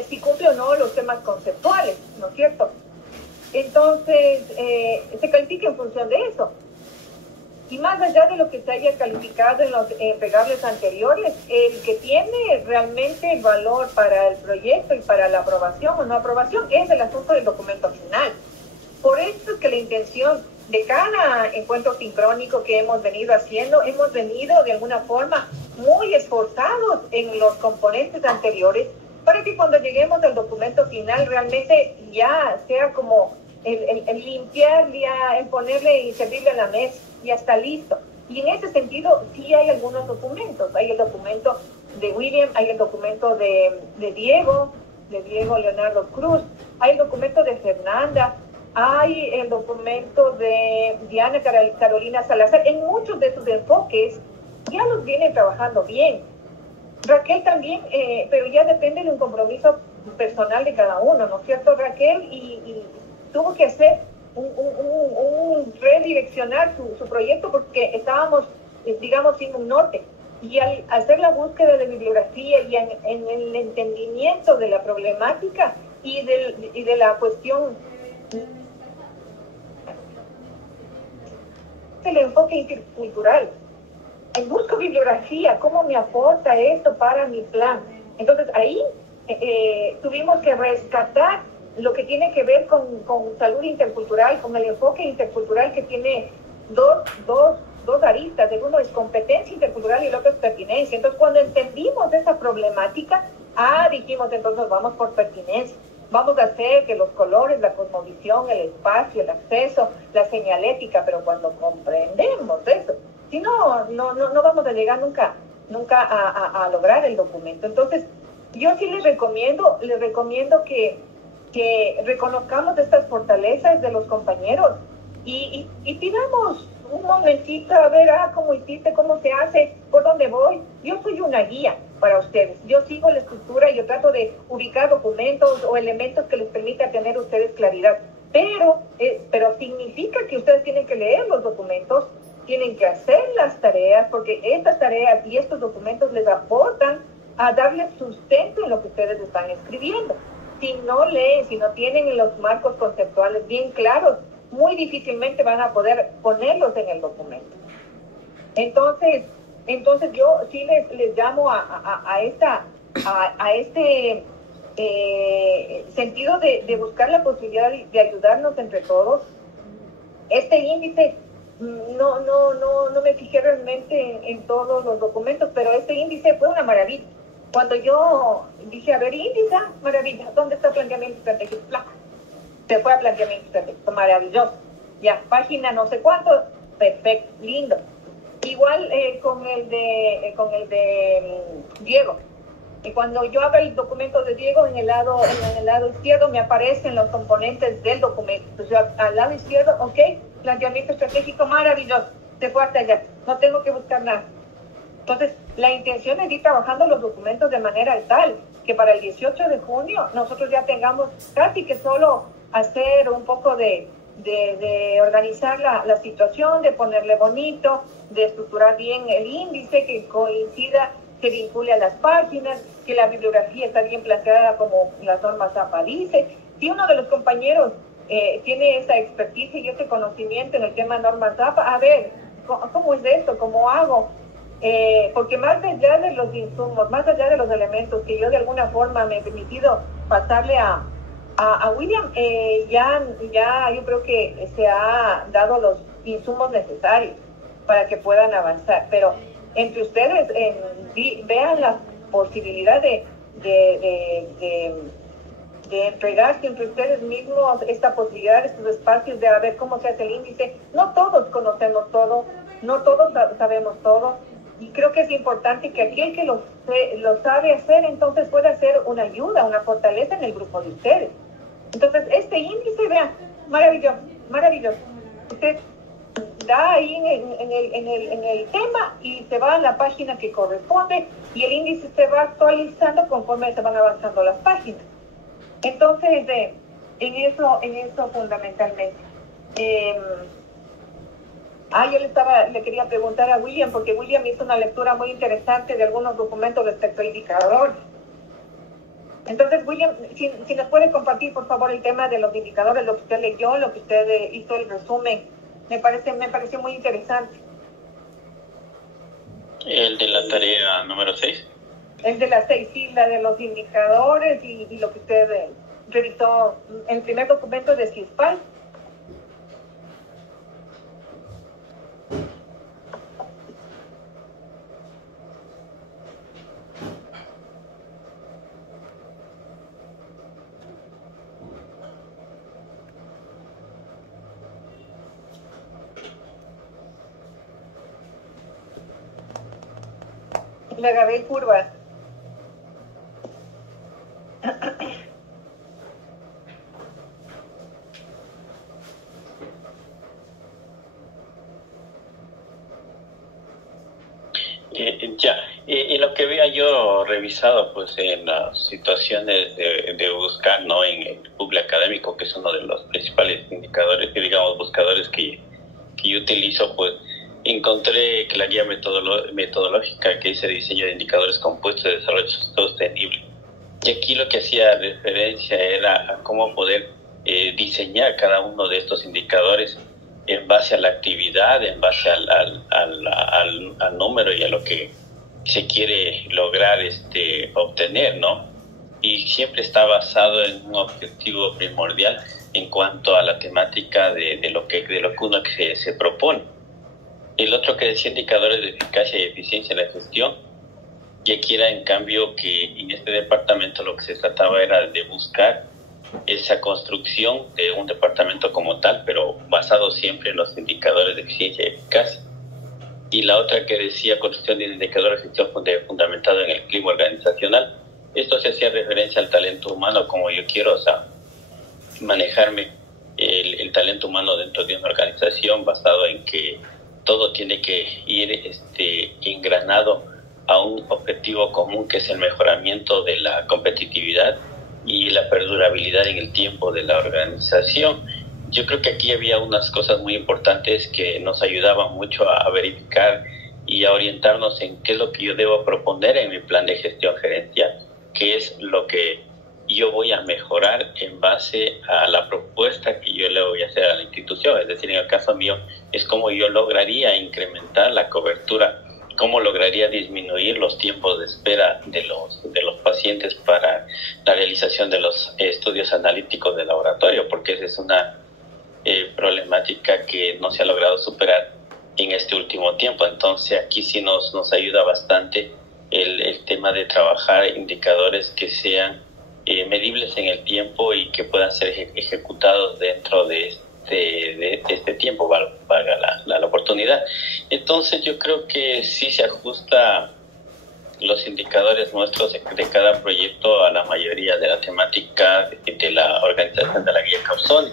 si cumple o no los temas conceptuales, ¿no es cierto? Entonces, se califica en función de eso. Y más allá de lo que se haya calificado en los entregables anteriores, el que tiene realmente valor para el proyecto y para la aprobación o no aprobación es el asunto del documento final. Por eso es que la intención de cada encuentro sincrónico que hemos venido haciendo, hemos venido de alguna forma muy esforzados en los componentes anteriores para que cuando lleguemos al documento final realmente ya sea como el limpiar, ya el ponerle y servirle a la mesa, ya está listo. Y en ese sentido sí hay algunos documentos. Hay el documento de William, hay el documento de Diego Leonardo Cruz, hay el documento de Fernanda, hay el documento de Diana Carolina Salazar. En muchos de sus enfoques ya los vienen trabajando bien. Raquel también, pero ya depende de un compromiso personal de cada uno, ¿no es cierto? Raquel y tuvo que hacer un redireccionar su proyecto porque estábamos, digamos, sin un norte. Y al hacer la búsqueda de bibliografía y en el entendimiento de la problemática y de la cuestión, el enfoque intercultural. Busco bibliografía, ¿cómo me aporta esto para mi plan? Entonces ahí tuvimos que rescatar lo que tiene que ver con salud intercultural, con el enfoque intercultural que tiene dos dos aristas. El uno es competencia intercultural y el otro es pertinencia. Entonces, cuando entendimos esa problemática, dijimos, entonces vamos por pertinencia. Vamos a hacer que los colores, la cosmovisión, el espacio, el acceso, la señalética, pero cuando comprendemos eso, si no vamos a llegar nunca a lograr el documento. Entonces, yo sí les recomiendo que reconozcamos estas fortalezas de los compañeros y pidamos un momentito a ver cómo hiciste, cómo se hace, por dónde voy. Yo soy una guía para ustedes. Yo sigo la estructura y yo trato de ubicar documentos o elementos que les permita tener ustedes claridad. Pero significa que ustedes tienen que leer los documentos, tienen que hacer las tareas, porque estas tareas y estos documentos les aportan a darles sustento en lo que ustedes están escribiendo. Si no leen, si no tienen los marcos conceptuales bien claros, muy difícilmente van a poder ponerlos en el documento. Entonces yo sí les llamo a este sentido de buscar la posibilidad de ayudarnos entre todos. Este índice, no me fijé realmente en todos los documentos, pero este índice fue una maravilla. Cuando yo dije, a ver, índice, maravilla, ¿dónde está planteamiento estratégico? Se fue a planteamiento estratégico, maravilloso. Ya, página no sé cuánto, perfecto, lindo. Igual con el de Diego. Y cuando yo abro el documento de Diego, en el lado izquierdo me aparecen los componentes del documento. Entonces, al lado izquierdo, ok, planteamiento estratégico, maravilloso. Se fue hasta allá, no tengo que buscar nada. Entonces, la intención es ir trabajando los documentos de manera tal que para el 18 de junio nosotros ya tengamos casi que solo hacer un poco de organizar la situación, de ponerle bonito, de estructurar bien el índice, que coincida, que vincule a las páginas, que la bibliografía está bien planteada como las normas APA dice. Si uno de los compañeros tiene esa experticia y ese conocimiento en el tema normas APA, a ver, ¿cómo es esto? ¿Cómo hago? Porque más allá de los insumos, más allá de los elementos que yo de alguna forma me he permitido pasarle a William, ya yo creo que se ha dado los insumos necesarios para que puedan avanzar. Pero entre ustedes vean la posibilidad de entregarse entre ustedes mismos esta posibilidad, estos espacios de a ver cómo se hace el índice. No todos conocemos todo, no todos sabemos todo. Y creo que es importante que aquel que lo sabe hacer, entonces pueda hacer una ayuda, una fortaleza en el grupo de ustedes. Entonces, este índice, vean, maravilloso, maravilloso. Usted da ahí en el tema y se va a la página que corresponde y el índice se va actualizando conforme se van avanzando las páginas. Entonces, en eso fundamentalmente. Yo le quería preguntar a William, porque William hizo una lectura muy interesante de algunos documentos respecto a indicadores. Entonces, William, si nos puede compartir, por favor, el tema de los indicadores, lo que usted leyó, lo que usted hizo el resumen, me pareció muy interesante. ¿El de la tarea número 6? El de la 6, sí, la de los indicadores y lo que usted revisó, el primer documento de CISPAL. Le agarré curva. Y lo que había yo revisado pues en las situaciones de buscar, ¿no?, en el Google académico, que es uno de los principales indicadores, digamos, buscadores que yo utilizo, pues encontré que la guía metodológica que dice diseño de indicadores compuestos de desarrollo sostenible. Y aquí lo que hacía referencia era a cómo poder diseñar cada uno de estos indicadores en base a la actividad, en base al número y a lo que se quiere lograr obtener, ¿no? Y siempre está basado en un objetivo primordial en cuanto a la temática de lo que uno se propone. El otro que decía indicadores de eficacia y eficiencia en la gestión. Y aquí era en cambio que en este departamento lo que se trataba era de buscar esa construcción de un departamento como tal, pero basado siempre en los indicadores de eficiencia y eficacia. Y la otra que decía construcción de indicadores de gestión fundamentado en el clima organizacional. Esto se hacía referencia al talento humano, como yo quiero, o sea, manejarme el talento humano dentro de una organización basado en que todo tiene que ir engranado a un objetivo común, que es el mejoramiento de la competitividad y la perdurabilidad en el tiempo de la organización. Yo creo que aquí había unas cosas muy importantes que nos ayudaban mucho a verificar y a orientarnos en qué es lo que yo debo proponer en mi plan de gestión gerencial, qué es lo que yo voy a mejorar en base a la propuesta que yo le voy a hacer a la institución. Es decir, en el caso mío, es cómo yo lograría incrementar la cobertura, cómo lograría disminuir los tiempos de espera de los pacientes para la realización de los estudios analíticos de laboratorio, porque esa es una problemática que no se ha logrado superar en este último tiempo. Entonces aquí sí nos ayuda bastante el tema de trabajar indicadores que sean medibles en el tiempo y que puedan ser ejecutados dentro de este tiempo, valga la oportunidad. Entonces yo creo que sí se ajusta los indicadores nuestros de cada proyecto a la mayoría de la temática de la organización de la guía Capsoni.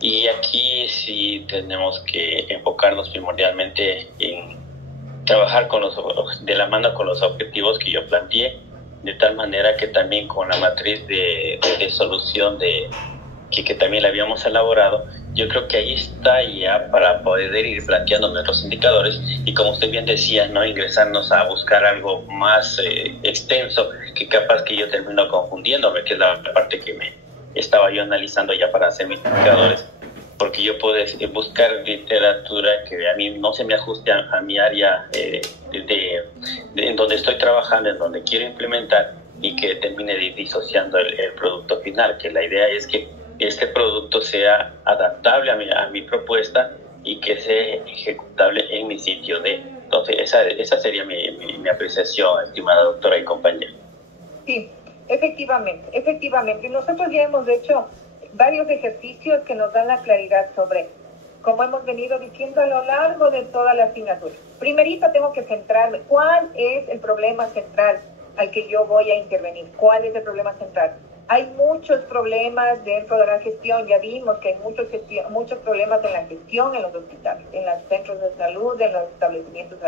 Y aquí sí tenemos que enfocarnos primordialmente en trabajar de la mano con los objetivos que yo planteé, de tal manera que también con la matriz de solución que también la habíamos elaborado, yo creo que ahí está ya para poder ir planteando nuestros indicadores y, como usted bien decía, no ingresarnos a buscar algo más extenso, que capaz que yo termino confundiéndome, que es la parte que me estaba yo analizando ya para hacer mis indicadores, porque yo puedo buscar literatura que a mí no se me ajuste a mi área en donde estoy trabajando, en donde quiero implementar, y que termine disociando el producto final, que la idea es que este producto sea adaptable a mi propuesta y que sea ejecutable en mi sitio de. Entonces esa sería mi apreciación, estimada doctora y compañera. Sí, efectivamente. Nosotros ya hemos hecho varios ejercicios que nos dan la claridad sobre, como hemos venido diciendo a lo largo de toda la asignatura. Primerito tengo que centrarme, ¿cuál es el problema central al que yo voy a intervenir? ¿Cuál es el problema central? Hay muchos problemas dentro de la gestión, ya vimos que hay muchos problemas en la gestión en los hospitales, en los centros de salud, en los establecimientos de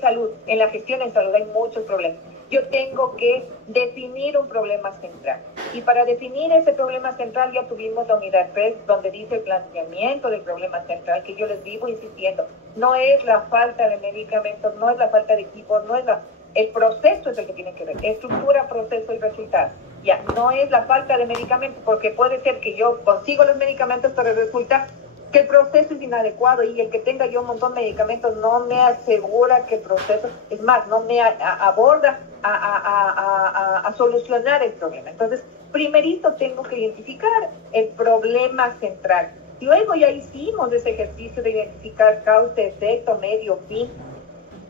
salud, en la gestión en salud hay muchos problemas. Yo tengo que definir un problema central. Y para definir ese problema central ya tuvimos la unidad 3, donde dice el planteamiento del problema central, que yo les vivo insistiendo. No es la falta de medicamentos, no es la falta de equipos, no es el proceso es el que tiene que ver. Estructura, proceso y resultado. Ya, no es la falta de medicamentos, porque puede ser que yo consigo los medicamentos, pero resulta que el proceso es inadecuado y el que tenga yo un montón de medicamentos no me asegura que el proceso, es más, no me aborda a solucionar el problema. Entonces, primerito tengo que identificar el problema central. Luego ya hicimos ese ejercicio de identificar causa, efecto, medio, fin,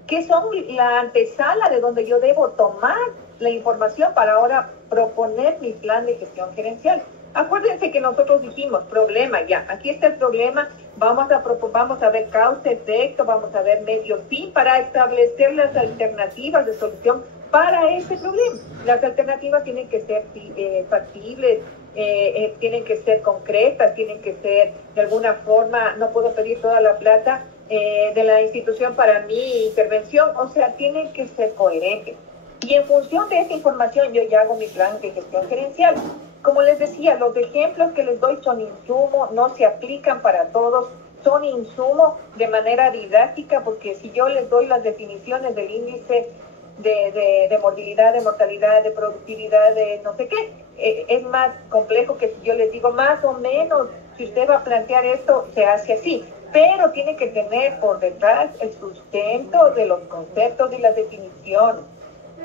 que son la antesala de donde yo debo tomar la información para ahora proponer mi plan de gestión gerencial. Acuérdense que nosotros dijimos problema, ya, aquí está el problema, vamos a ver causa, efecto, vamos a ver medio, fin, para establecer las alternativas de solución para ese problema. Las alternativas tienen que ser factibles, tienen que ser concretas, tienen que ser de alguna forma, no puedo pedir toda la plata de la institución para mi intervención, o sea, tienen que ser coherentes. Y en función de esta información yo ya hago mi plan de gestión gerencial. Como les decía, los ejemplos que les doy son insumo, no se aplican para todos, son insumo de manera didáctica, porque si yo les doy las definiciones del índice de morbilidad, de mortalidad, de productividad, de no sé qué, es más complejo que si yo les digo más o menos, si usted va a plantear esto, se hace así. Pero tiene que tener por detrás el sustento de los conceptos y las definiciones.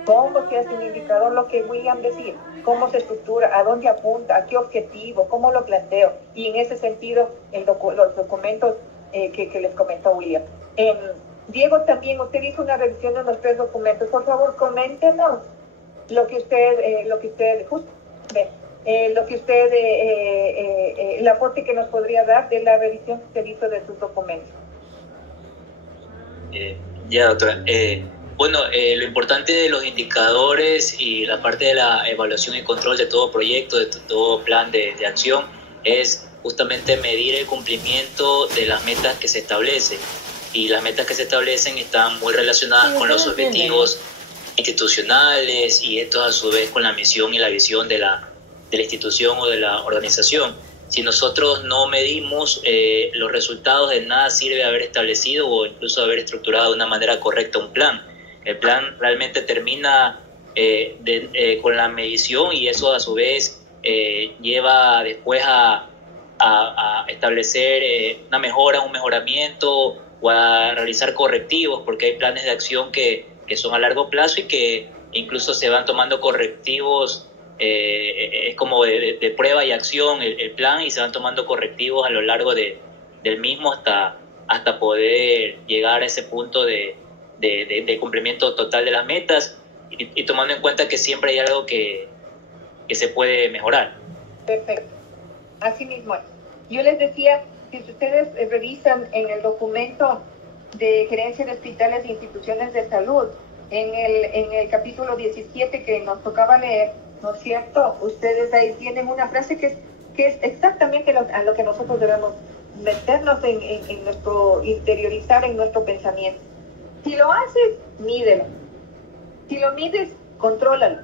Cómo se hace un indicador, lo que William decía, cómo se estructura, a dónde apunta, a qué objetivo, cómo lo planteo. Y en ese sentido, los documentos que les comentó William. Diego, también usted hizo una revisión de los 3 documentos. Por favor, coméntenos lo que usted el aporte que nos podría dar de la revisión que usted hizo de sus documentos. Ya, doctora. Lo importante de los indicadores y la parte de la evaluación y control de todo proyecto, de todo plan de acción, es justamente medir el cumplimiento de las metas que se establecen. Y las metas que se establecen están muy relacionadas con los objetivos institucionales y estos a su vez con la misión y la visión de la institución o de la organización. Si nosotros no medimos los resultados, de nada sirve haber establecido o incluso haber estructurado de una manera correcta un plan. El plan realmente termina con la medición y eso a su vez lleva después a establecer una mejora, un mejoramiento o a realizar correctivos, porque hay planes de acción que son a largo plazo y que incluso se van tomando correctivos, es como de prueba y acción el plan, y se van tomando correctivos a lo largo del mismo hasta poder llegar a ese punto de cumplimiento total de las metas y tomando en cuenta que siempre hay algo que se puede mejorar. Perfecto. Así mismo es. Yo les decía, si ustedes revisan en el documento de gerencia de hospitales e instituciones de salud, en el capítulo 17 que nos tocaba leer, ¿no es cierto? Ustedes ahí tienen una frase que es exactamente a lo que nosotros debemos meternos en nuestro, interiorizar en nuestro pensamiento. Si lo haces, mídelo. Si lo mides, contrólalo.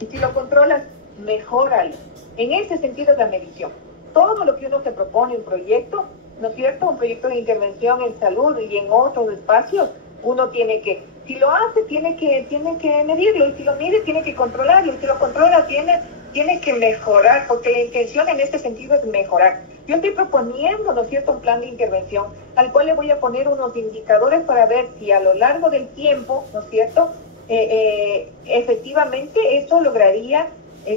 Y si lo controlas, mejóralo. En ese sentido es la medición. Todo lo que uno se propone, un proyecto, ¿no es cierto? Un proyecto de intervención en salud y en otros espacios, uno tiene que, si lo hace, tiene que medirlo, y si lo mide, tiene que controlarlo, y si lo controla, tiene que mejorar, porque la intención en este sentido es mejorar. Yo estoy proponiendo, ¿no es cierto?, un plan de intervención al cual le voy a poner unos indicadores para ver si a lo largo del tiempo, ¿no es cierto?, efectivamente esto lograría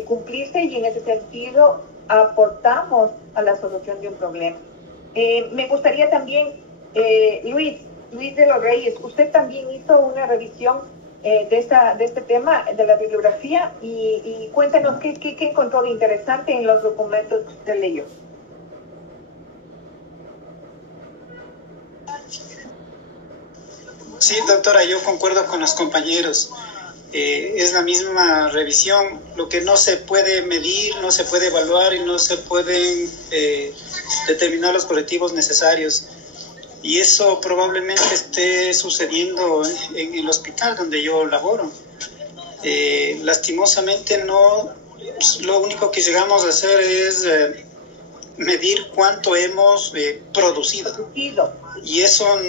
cumplirse, y en ese sentido aportamos a la solución de un problema. Me gustaría también, Luis de los Reyes, usted también hizo una revisión de este tema, de la bibliografía, y cuéntanos qué encontró de interesante en los documentos que usted leyó. Sí, doctora, yo concuerdo con los compañeros. Es la misma revisión. Lo que no se puede medir, no se puede evaluar y no se pueden determinar los correctivos necesarios. Y eso probablemente esté sucediendo en el hospital donde yo laboro. Lastimosamente no, lo único que llegamos a hacer es medir cuánto hemos producido. Y eso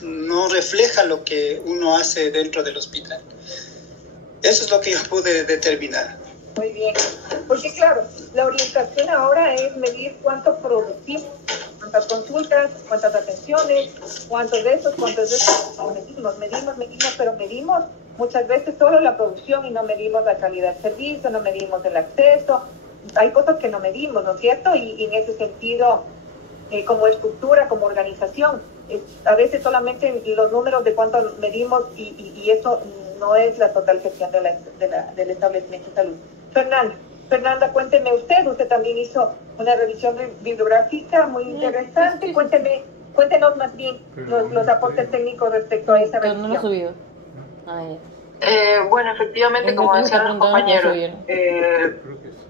no refleja lo que uno hace dentro del hospital. Eso es lo que yo pude determinar. Muy bien, porque claro, la orientación ahora es medir cuánto producimos, cuántas consultas, cuántas atenciones, cuántos de esos. Medimos, pero medimos muchas veces solo la producción y no medimos la calidad del servicio, no medimos el acceso. Hay cosas que no medimos, ¿no es cierto? Y en ese sentido, como estructura, como organización, a veces solamente los números de cuánto medimos y eso no es la total gestión del establecimiento de salud. Fernanda, cuénteme usted también hizo una revisión bibliográfica muy interesante. Cuéntenos más bien los aportes técnicos respecto a esa revisión. No lo he subido. Bueno, efectivamente, como decían los compañeros,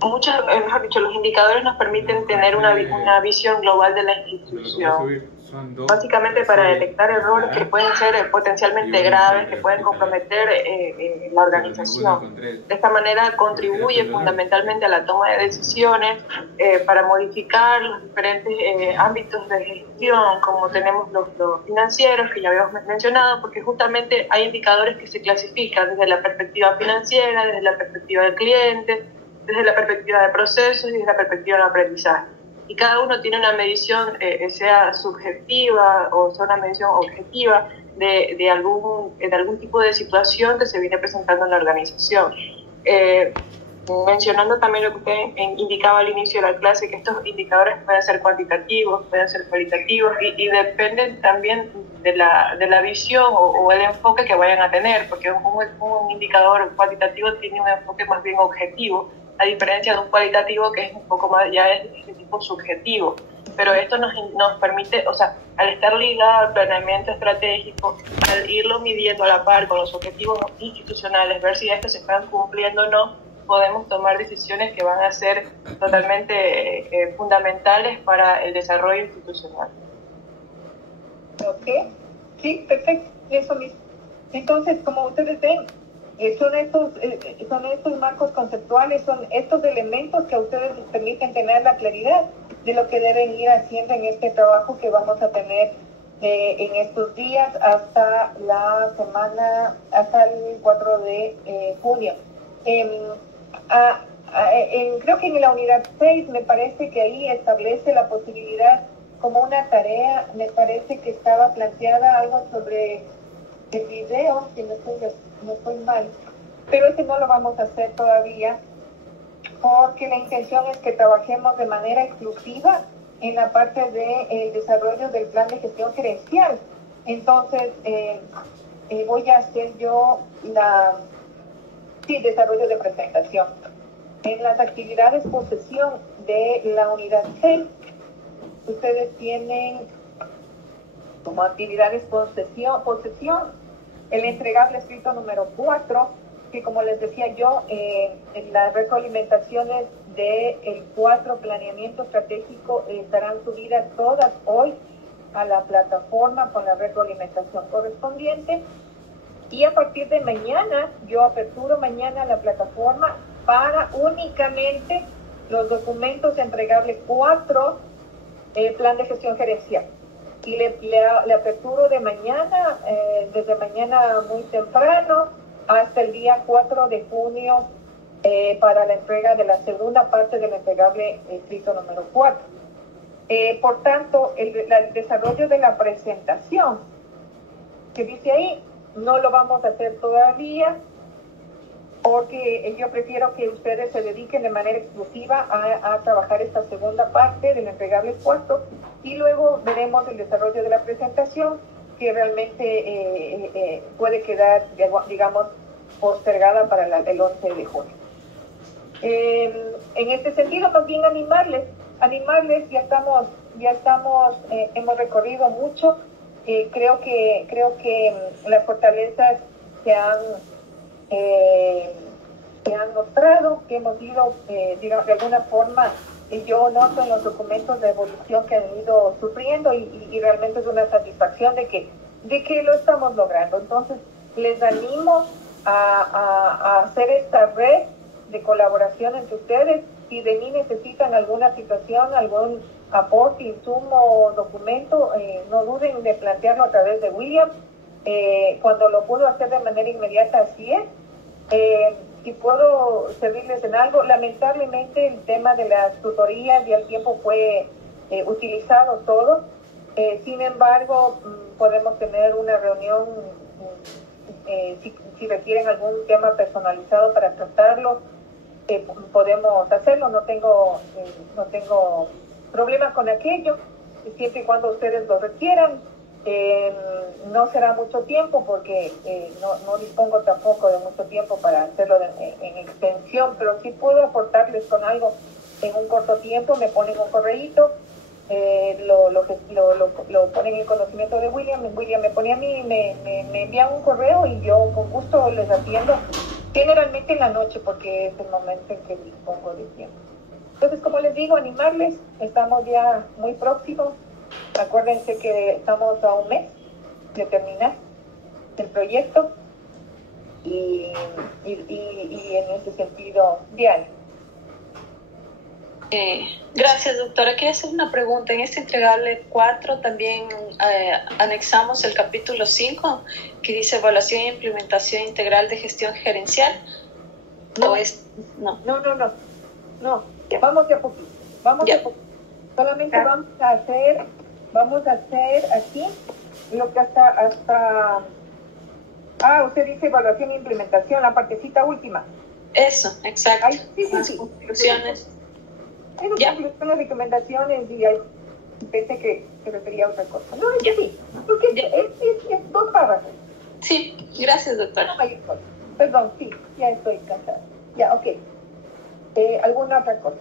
mejor dicho, los indicadores nos permiten tener una visión global de la institución. Básicamente para detectar errores que pueden ser potencialmente graves, que pueden comprometer la organización. De esta manera contribuye fundamentalmente a la toma de decisiones para modificar los diferentes ámbitos de gestión, como tenemos los financieros, que ya habíamos mencionado, porque justamente hay indicadores que se clasifican desde la perspectiva financiera, desde la perspectiva del cliente, desde la perspectiva de procesos y desde la perspectiva del aprendizaje. Y cada uno tiene una medición, sea subjetiva o sea una medición objetiva de algún tipo de situación que se viene presentando en la organización. Mencionando también lo que usted indicaba al inicio de la clase, que estos indicadores pueden ser cuantitativos, pueden ser cualitativos y dependen también la visión o el enfoque que vayan a tener, porque un indicador cuantitativo tiene un enfoque más bien objetivo, a diferencia de un cualitativo que es un poco más, ya es de tipo subjetivo. Pero esto nos permite, o sea, al estar ligado al planeamiento estratégico, al irlo midiendo a la par con los objetivos institucionales, ver si estos se están cumpliendo o no, podemos tomar decisiones que van a ser totalmente fundamentales para el desarrollo institucional. Ok, sí, perfecto, eso mismo. Entonces, como ustedes ven, son estos marcos conceptuales, son estos elementos que a ustedes les permiten tener la claridad de lo que deben ir haciendo en este trabajo que vamos a tener en estos días hasta la semana, hasta el 4 de junio. Creo que en la unidad 6 me parece que ahí establece la posibilidad como una tarea, me parece que estaba planteada algo sobre el video, si no estoy mal, pero ese no lo vamos a hacer todavía porque la intención es que trabajemos de manera exclusiva en la parte del desarrollo del plan de gestión gerencial. Entonces, voy a hacer yo desarrollo de presentación. En las actividades posesión de la unidad 6, ustedes tienen como actividades posesión, el entregable escrito número 4, que como les decía yo, en las retroalimentaciones del 4 planeamiento estratégico estarán subidas todas hoy a la plataforma con la retroalimentación correspondiente. Y a partir de mañana, yo aperturo mañana la plataforma para únicamente los documentos entregables 4, plan de gestión gerencial. Y le aperturo de mañana, desde mañana muy temprano, hasta el día 4 de junio para la entrega de la segunda parte del entregable escrito número 4. Por tanto, el desarrollo de la presentación que dice ahí, no lo vamos a hacer todavía porque yo prefiero que ustedes se dediquen de manera exclusiva a trabajar esta segunda parte del entregable 4 y luego veremos el desarrollo de la presentación que realmente puede quedar, digamos, postergada para el 11 de junio. En este sentido, más bien animarles, hemos recorrido mucho, creo que las fortalezas se han mostrado, que hemos ido, digamos, de alguna forma, yo noto en los documentos de evolución que han ido sufriendo y realmente es una satisfacción de que lo estamos logrando. Entonces, les animo a hacer esta red de colaboración entre ustedes. Si de mí necesitan alguna situación, algún aporte, insumo o documento, no duden de plantearlo a través de William. Cuando lo puedo hacer de manera inmediata, así es. Si puedo servirles en algo, lamentablemente el tema de las tutorías y el tiempo fue utilizado todo. Sin embargo, podemos tener una reunión si requieren algún tema personalizado para tratarlo, podemos hacerlo. No tengo problema con aquello, siempre y cuando ustedes lo requieran. No será mucho tiempo porque no dispongo tampoco de mucho tiempo para hacerlo en extensión, pero sí puedo aportarles con algo en un corto tiempo. Me ponen un correíto, lo ponen en conocimiento de William. William me pone a mí, me envían un correo y yo con gusto les atiendo, generalmente en la noche porque es el momento en que dispongo de tiempo. Entonces, como les digo, animarles, estamos ya muy próximos. Acuérdense que estamos a un mes de terminar el proyecto y en ese sentido, bien. Gracias, doctora. Quiero hacer una pregunta. En este entregable 4 también anexamos el capítulo 5 que dice evaluación e implementación integral de gestión gerencial. No, vamos de a poquito. Solamente vamos a hacer aquí lo que hasta usted dice evaluación e implementación, la partecita última. Eso, exacto. Sí. Conclusiones. Conclusiones, recomendaciones y Pensé que se refería a otra cosa. No, es que sí, porque es 2 párrafos. Sí, gracias, doctora. No hay cosa. Perdón, sí, ya estoy cansada. Ya, ok. ¿Alguna otra cosa?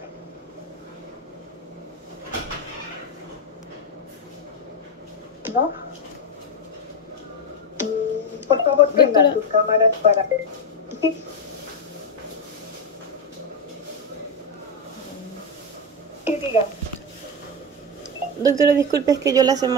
¿No? Por favor, prendan sus cámaras para... Sí. ¿Qué digan? Doctora, disculpe, es que yo la semana